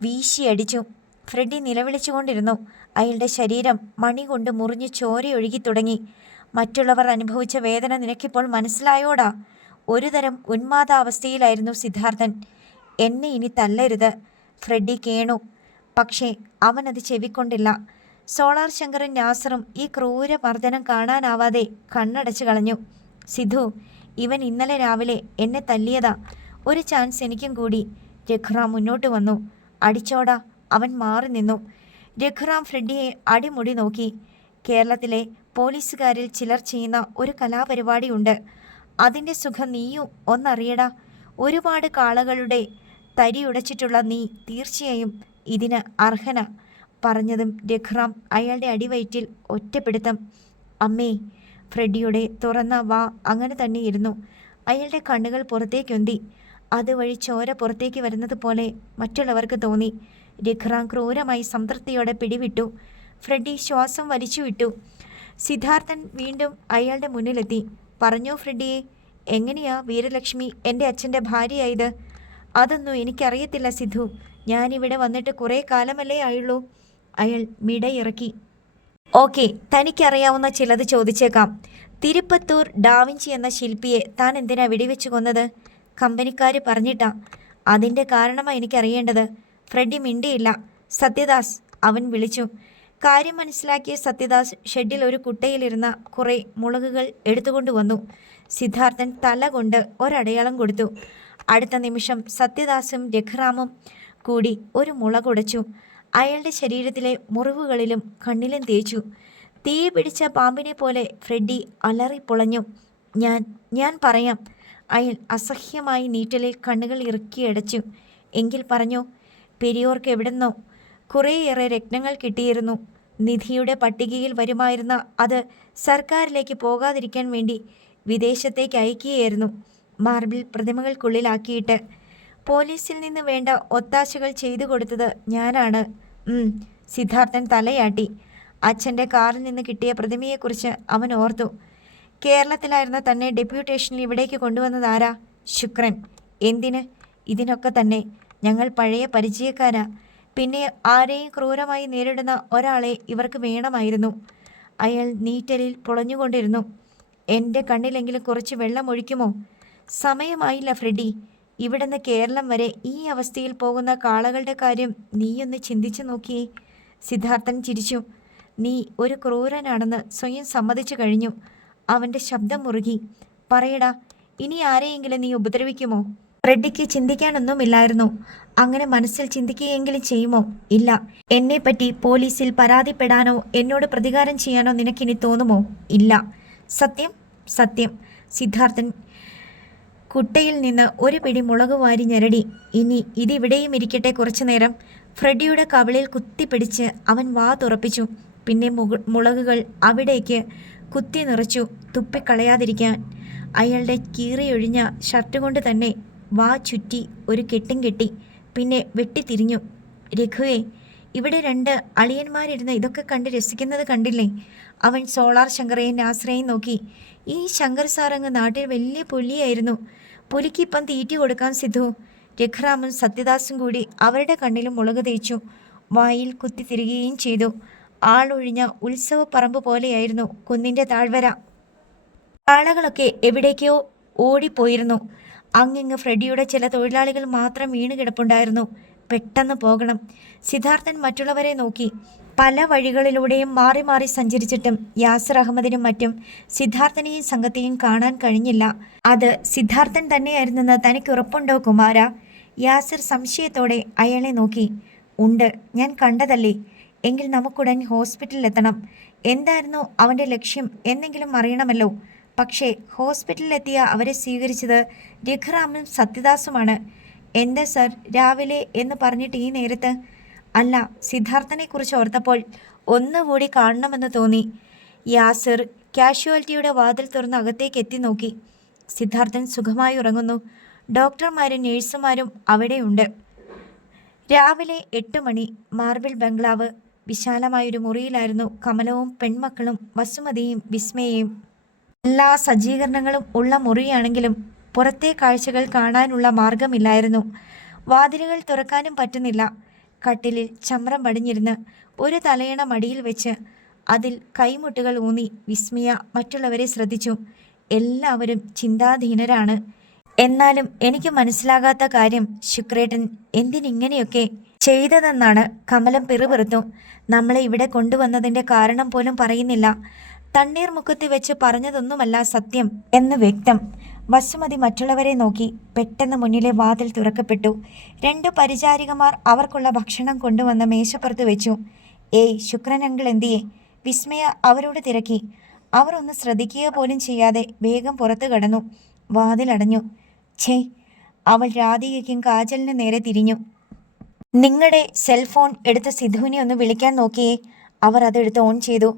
വീശിയടിച്ചു. ഫ്രെഡി നിലവിളിച്ചുകൊണ്ടിരുന്നു. അയാളുടെ ശരീരം മണി കൊണ്ട് മുറിഞ്ഞു ചോരയൊഴുകി തുടങ്ങി. മറ്റുള്ളവർ അനുഭവിച്ച വേദന നിനക്കിപ്പോൾ മനസ്സിലായോടാ? ഒരുതരം ഉന്മാദാവസ്ഥയിലായിരുന്നു സിദ്ധാർത്ഥൻ. എന്നെ ഇനി തല്ലരുത്, ഫ്രെഡി കേണു. പക്ഷേ അവനത് ചെവിക്കൊണ്ടില്ല. സോളാർ ശങ്കറും നാസറും ഈ ക്രൂരമർദ്ദനം കാണാനാവാതെ കണ്ണടച്ചു കളഞ്ഞു. സിധു, ഇവൻ ഇന്നലെ രാവിലെ എന്നെ തല്ലിയതാ. ഒരു ചാൻസ് എനിക്കും കൂടി. രഘുറാം മുന്നോട്ട് വന്നു. അടിച്ചോടാ. അവൻ മാറി നിന്നു. രഘുറാം ഫ്രെഡിയെ അടിമുടി നോക്കി. കേരളത്തിലെ പോലീസുകാരിൽ ചിലർ ചെയ്യുന്ന ഒരു കലാപരിപാടിയുണ്ട്. അതിൻ്റെ സുഖം നീയും ഒന്നറിയടാ. ഒരുപാട് കാളകളുടെ തരിയുടച്ചിട്ടുള്ള നീ തീർച്ചയായും ഇതിന് അർഹന. പറഞ്ഞതും രഘുറാം അയാളുടെ അടിവയറ്റിൽ ഒറ്റപ്പെടുത്തം. അമ്മേ! ഫ്രെഡിയുടെ തുറന്ന വാ അങ്ങനെ തന്നെയിരുന്നു. അയാളുടെ കണ്ണുകൾ പുറത്തേക്കൊന്തി. അതുവഴി ചോര പുറത്തേക്ക് വരുന്നത് പോലെ മറ്റുള്ളവർക്ക് തോന്നി. രഘുറാം ക്രൂരമായി സംതൃപ്തിയോടെ പിടിവിട്ടു. ഫ്രെഡി ശ്വാസം വലിച്ചുവിട്ടു. സിദ്ധാർത്ഥൻ വീണ്ടും അയാളുടെ മുന്നിലെത്തി. പറഞ്ഞോ ഫ്രെഡിയെ, എങ്ങനെയാ വീരലക്ഷ്മി എൻ്റെ അച്ഛൻ്റെ ഭാര്യയായത്? അതൊന്നും എനിക്കറിയത്തില്ല സിദ്ധു. ഞാനിവിടെ വന്നിട്ട് കുറേ കാലമല്ലേ ആയുള്ളൂ. അയാൾ മിടയിറക്കി. ഓക്കെ, തനിക്കറിയാവുന്ന ചിലത് ചോദിച്ചേക്കാം. തിരുപ്പത്തൂർ ഡാവിഞ്ചി എന്ന ശില്പിയെ താൻ എന്തിനാ വെടിവെച്ച് കൊന്നത്? കമ്പനിക്കാർ പറഞ്ഞിട്ടാ. അതിൻ്റെ കാരണമാണ് എനിക്കറിയേണ്ടത്. ഫ്രെഡി മിണ്ടിയില്ല. സത്യദാസ്, അവൻ വിളിച്ചു. കാര്യം മനസ്സിലാക്കിയ സത്യദാസ് ഷെഡിൽ ഒരു കുട്ടയിലിരുന്ന കുറേ മുളകുകൾ എടുത്തുകൊണ്ടുവന്നു. സിദ്ധാർത്ഥൻ തല കൊണ്ട് ഒരടയാളം കൊടുത്തു. അടുത്ത നിമിഷം സത്യദാസും രഘുറാമും കൂടി ഒരു മുളകുടച്ചു. അയാളുടെ ശരീരത്തിലെ മുറിവുകളിലും കണ്ണിലും തേച്ചു. തീ പിടിച്ച പാമ്പിനെ പോലെ ഫ്രെഡി അലറിപ്പൊളഞ്ഞു. ഞാൻ പറയാം. അയാൾ അസഹ്യമായി നീറ്റലിൽ കണ്ണുകൾ ഇറുക്കിയടച്ചു. എങ്കിൽ പറഞ്ഞോ. പെരിയോർക്ക് എവിടെന്നോ കുറേയേറെ രത്നങ്ങൾ കിട്ടിയിരുന്നു. നിധിയുടെ പട്ടികയിൽ വരുമായിരുന്ന അത് സർക്കാരിലേക്ക് പോകാതിരിക്കാൻ വേണ്ടി വിദേശത്തേക്ക് അയക്കുകയായിരുന്നു. മാർബിൾ പ്രതിമകൾക്കുള്ളിലാക്കിയിട്ട്. പോലീസിൽ നിന്ന് വേണ്ട ഒത്താശകൾ ചെയ്തു കൊടുത്തത് ഞാനാണ്. സിദ്ധാർത്ഥൻ തലയാട്ടി. അച്ഛൻ്റെ കാറിൽ നിന്ന് കിട്ടിയ പ്രതിമയെക്കുറിച്ച് അവൻ ഓർത്തു. കേരളത്തിലായിരുന്ന തന്നെ ഡെപ്യൂട്ടേഷനിൽ ഇവിടേക്ക് കൊണ്ടുവന്നതാരാ? ശുക്രൻ. എന്തിന്? ഇതിനൊക്കെ തന്നെ. ഞങ്ങൾ പഴയ പരിചയക്കാരാ. പിന്നെ ആരെയും ക്രൂരമായി നേരിടുന്ന ഒരാളെ ഇവർക്ക് വേണമായിരുന്നു. അയാൾ നീറ്റലിൽ പൊളഞ്ഞുകൊണ്ടിരുന്നു. എൻ്റെ കണ്ണിലെങ്കിലും കുറച്ച് വെള്ളം ഒഴിക്കുമോ? സമയമായില്ല ഫ്രെഡി. ഇവിടുന്ന് കേരളം വരെ ഈ അവസ്ഥയിൽ പോകുന്ന കാളകളുടെ കാര്യം നീയൊന്ന് ചിന്തിച്ചു നോക്കിയേ. സിദ്ധാർത്ഥൻ ചിരിച്ചു. നീ ഒരു ക്രൂരനാണെന്ന് സ്വയം സമ്മതിച്ചു കഴിഞ്ഞു. അവൻ്റെ ശബ്ദം മുറുകി. പറയടാ, ഇനി ആരെയെങ്കിലും നീ ഉപദ്രവിക്കുമോ? ഫ്രെഡിക്ക് ചിന്തിക്കാനൊന്നുമില്ലായിരുന്നു. അങ്ങനെ മനസ്സിൽ ചിന്തിക്കുകയെങ്കിലും ചെയ്യുമോ? ഇല്ല. എന്നെപ്പറ്റി പോലീസിൽ പരാതിപ്പെടാനോ എന്നോട് പ്രതികാരം ചെയ്യാനോ നിനക്കിനി തോന്നുമോ? ഇല്ല. സത്യം? സത്യം. സിദ്ധാർത്ഥൻ കുട്ടയിൽ നിന്ന് ഒരു പിടി മുളക് വാരി ഞെരടി. ഇനി ഇതിവിടെയും ഇരിക്കട്ടെ കുറച്ചു നേരം. ഫ്രെഡിയുടെ കവിളിൽ കുത്തിപ്പിടിച്ച് അവൻ വാ തുറപ്പിച്ചു. പിന്നെ മുളകുകൾ അവിടേക്ക് കുത്തി നിറച്ചു, തുപ്പിക്കളയാതിരിക്കാൻ. അയാളുടെ കീറിയൊഴിഞ്ഞ ഷർട്ട് കൊണ്ട് തന്നെ വാ ചുറ്റി ഒരു കെട്ടും കെട്ടി. പിന്നെ വെട്ടിത്തിരിഞ്ഞു. രഘുവേ, ഇവിടെ 2 അളിയന്മാരിരുന്ന് ഇതൊക്കെ കണ്ട് രസിക്കുന്നത് കണ്ടില്ലേ? അവൻ സോളാർ ശങ്കറേയും നാസറേയും നോക്കി. ഈ ശങ്കർ സാറങ്ങ് നാട്ടിൽ വലിയ പുലിയായിരുന്നു. പുലിക്കിപ്പം തീറ്റി കൊടുക്കാൻ സിദ്ധു. രഘുറാമും സത്യദാസും കൂടി അവരുടെ കണ്ണിലും മുളക് തേച്ചു. വായിൽ കുത്തി തിരികുകയും ചെയ്തു. ആളൊഴിഞ്ഞ ഉത്സവപ്പറമ്പ് പോലെയായിരുന്നു കുന്നിൻ്റെ താഴ്വര. ആളുകളൊക്കെ എവിടേക്കോ ഓടിപ്പോയിരുന്നു. അങ്ങിങ്ങ് ഫ്രെഡിയുടെ ചില തൊഴിലാളികൾ മാത്രം വീണ് കിടപ്പുണ്ടായിരുന്നു. പെട്ടെന്ന് പോകണം. സിദ്ധാർത്ഥൻ മറ്റുള്ളവരെ നോക്കി. പല വഴികളിലൂടെയും മാറി മാറി സഞ്ചരിച്ചിട്ടും യാസിർ അഹമ്മദിനും മറ്റും സിദ്ധാർത്ഥനെയും സംഘത്തെയും കാണാൻ കഴിഞ്ഞില്ല. അത് സിദ്ധാർത്ഥൻ തന്നെയായിരുന്നെന്ന് തനിക്ക് ഉറപ്പുണ്ടോ കുമാര? യാസിർ സംശയത്തോടെ അയാളെ നോക്കി. ഉണ്ട്, ഞാൻ കണ്ടതല്ലേ. എങ്കിൽ നമുക്കുടൻ ഹോസ്പിറ്റലിലെത്തണം. എന്തായിരുന്നു അവൻ്റെ ലക്ഷ്യം എന്നെങ്കിലും അറിയണമല്ലോ. പക്ഷേ ഹോസ്പിറ്റലിലെത്തിയ അവരെ സ്വീകരിച്ചത് രഘുറാമും സത്യദാസുമാണ്. എന്താ സർ, രാവിലെ എന്ന് പറഞ്ഞിട്ട് ഈ നേരത്ത്? അല്ല, സിദ്ധാർത്ഥനെക്കുറിച്ച് ഓർത്തപ്പോൾ ഒന്നുകൂടി കാണണമെന്ന് തോന്നി. യാസിർ കാഷ്വാലിറ്റിയുടെ വാതിൽ തുറന്ന് അകത്തേക്ക് എത്തി നോക്കി. സിദ്ധാർത്ഥൻ സുഖമായി ഉറങ്ങുന്നു. ഡോക്ടർമാരും നേഴ്സുമാരും അവിടെയുണ്ട്. രാവിലെ 8 മണി. മാർബിൾ ബംഗ്ലാവ്. വിശാലമായൊരു മുറിയിലായിരുന്നു കമലവും പെൺമക്കളും വസുമതിയും വിസ്മയയും. എല്ലാ സജ്ജീകരണങ്ങളും ഉള്ള മുറിയാണെങ്കിലും പുറത്തെ കാഴ്ചകൾ കാണാനുള്ള മാർഗമില്ലായിരുന്നു. വാതിലുകൾ തുറക്കാനും പറ്റുന്നില്ല. കട്ടിലിൽ ചമ്രം പടിഞ്ഞിരുന്ന് ഒരു തലയണ മടിയിൽ വെച്ച് അതിൽ കൈമുട്ടുകൾ ഊന്നി വിസ്മയ മറ്റുള്ളവരെ ശ്രദ്ധിച്ചു. എല്ലാവരും ചിന്താധീനരാണ്. എന്നാലും എനിക്ക് മനസ്സിലാകാത്ത കാര്യം ശുക്രേട്ടൻ എന്തിനിങ്ങനെയൊക്കെ ചെയ്തതെന്നാണ്. കമലം പിറുപിറുത്തു. നമ്മളെ ഇവിടെ കൊണ്ടുവന്നതിൻ്റെ കാരണം പോലും പറയുന്നില്ല. തണ്ണീർമുക്കത്തി വെച്ച് പറഞ്ഞതൊന്നുമല്ല സത്യം എന്ന് വ്യക്തം. വസുമതി മറ്റുള്ളവരെ നോക്കി. പെട്ടെന്ന് മുന്നിലെ വാതിൽ തുറക്കപ്പെട്ടു. 2 പരിചാരികമാർ അവർക്കുള്ള ഭക്ഷണം കൊണ്ടുവന്ന് മേശപ്പുറത്ത് വെച്ചു. ഏയ്, ശുക്രൻ അങ്കിൾ എന്തിയെ? വിസ്മയ അവരോട് തിരക്കി. അവർ ഒന്ന് ശ്രദ്ധിക്കുക പോലും ചെയ്യാതെ വേഗം പുറത്തു കടന്നു. വാതിലടഞ്ഞു. ഛേ! അവൾ രാധികയ്ക്കും കാജലിന് നേരെ തിരിഞ്ഞു. നിങ്ങളുടെ സെൽഫോൺ എടുത്ത് സിധുവിനെ ഒന്ന് വിളിക്കാൻ നോക്കിയേ. അവർ അതെടുത്ത് ഓൺ ചെയ്തു.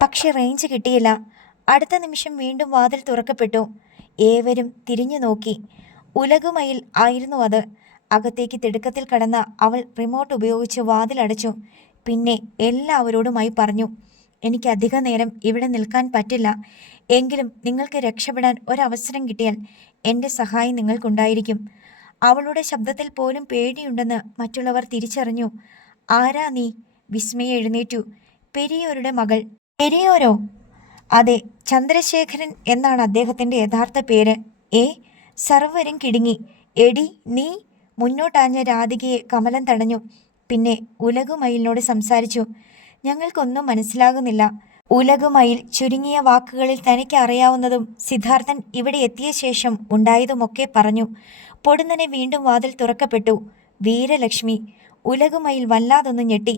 പക്ഷെ റേഞ്ച് കിട്ടിയില്ല. അടുത്ത നിമിഷം വീണ്ടും വാതിൽ തുറക്കപ്പെട്ടു. ഏവരും തിരിഞ്ഞു നോക്കി. ഉലകുമയിൽ ആയിരുന്നു അത്. അകത്തേക്ക് തിടുക്കത്തിൽ കടന്ന അവൾ റിമോട്ട് ഉപയോഗിച്ച് വാതിലടച്ചു. പിന്നെ എല്ലാവരോടുമായി പറഞ്ഞു, എനിക്ക് അധിക നേരം ഇവിടെ നിൽക്കാൻ പറ്റില്ല. എങ്കിലും നിങ്ങൾക്ക് രക്ഷപ്പെടാൻ ഒരവസരം കിട്ടിയാൽ എൻ്റെ സഹായം നിങ്ങൾക്കുണ്ടായിരിക്കും. അവളുടെ ശബ്ദത്തിൽ പോലും പേടിയുണ്ടെന്ന് മറ്റുള്ളവർ തിരിച്ചറിഞ്ഞു. ആരാ നീ? വിസ്മയ എഴുന്നേറ്റു. പെരിയോരുടെ മകൾ. പെരിയോരോ? അതെ, ചന്ദ്രശേഖരൻ എന്നാണ് അദ്ദേഹത്തിൻ്റെ യഥാർത്ഥ പേര്. ഏ? സർവരും കിടുങ്ങി. എടി നീ? മുന്നോട്ടാഞ്ഞ രാധികയെ കമലം തടഞ്ഞു. പിന്നെ ഉലകുമയിലിനോട് സംസാരിച്ചു. ഞങ്ങൾക്കൊന്നും മനസ്സിലാകുന്നില്ല. ഉലകുമയിൽ ചുരുങ്ങിയ വാക്കുകളിൽ തനിക്ക് അറിയാവുന്നതും സിദ്ധാർത്ഥൻ ഇവിടെ എത്തിയ ശേഷം ഉണ്ടായതുമൊക്കെ പറഞ്ഞു. പൊടുന്നനെ വീണ്ടും വാതിൽ തുറക്കപ്പെട്ടു. വീരലക്ഷ്മി. ഉലകുമയിൽ വല്ലാതൊന്ന് ഞെട്ടി.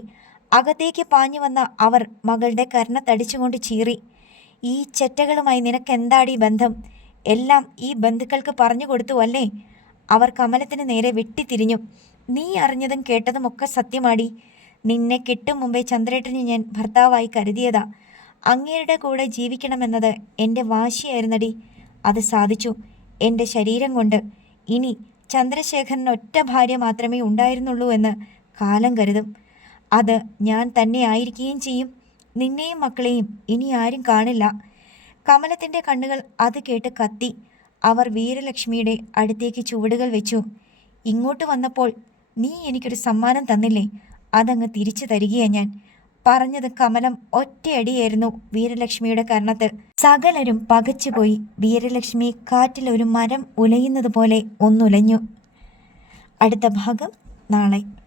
അകത്തേക്ക് പാഞ്ഞു വന്ന അവർ മകളുടെ കർണത്തടിച്ചുകൊണ്ട് ചീറി. ഈ ചെറ്റകളുമായി നിനക്കെന്താടീ ബന്ധം? എല്ലാം ഈ ബന്ധുക്കൾക്ക് പറഞ്ഞു കൊടുത്തു അല്ലേ? അവർ കമലത്തിന് നേരെ വെട്ടിത്തിരിഞ്ഞു. നീ അറിഞ്ഞതും കേട്ടതുമൊക്കെ സത്യമാടി. നിന്നെ കിട്ടും മുമ്പേ ചന്ദ്രേട്ടനെ ഞാൻ ഭർത്താവായി കരുതിയതാ. അങ്ങേരുടെ കൂടെ ജീവിക്കണമെന്നത് എൻ്റെ വാശിയായിരുന്നടി. അത് സാധിച്ചു എൻ്റെ ശരീരം കൊണ്ട്. ഇനി ചന്ദ്രശേഖരന് ഒറ്റ ഭാര്യ മാത്രമേ ഉണ്ടായിരുന്നുള്ളൂ എന്ന് കാലം കരുതും. അത് ഞാൻ തന്നെ ആയിരിക്കുകയും ചെയ്യും. നിന്നെയും മക്കളെയും ഇനി ആരും കാണില്ല. കമലത്തിൻ്റെ കണ്ണുകൾ അത് കേട്ട് കത്തി. അവർ വീരലക്ഷ്മിയുടെ അടുത്തേക്ക് ചുവടുകൾ വെച്ചു. ഇങ്ങോട്ട് വന്നപ്പോൾ നീ എനിക്കൊരു സമ്മാനം തന്നില്ലേ? അതങ്ങ് തിരിച്ചു തരികയാ ഞാൻ. പറഞ്ഞത് കമലം ഒറ്റയടിയായിരുന്നു വീരലക്ഷ്മിയുടെ കർണത്ത്. സകലരും പകച്ചുപോയി. വീരലക്ഷ്മി കാറ്റിൽ ഒരു മരം ഉലയുന്നത് പോലെ ഒന്നുലഞ്ഞു. അടുത്ത ഭാഗം നാളെ.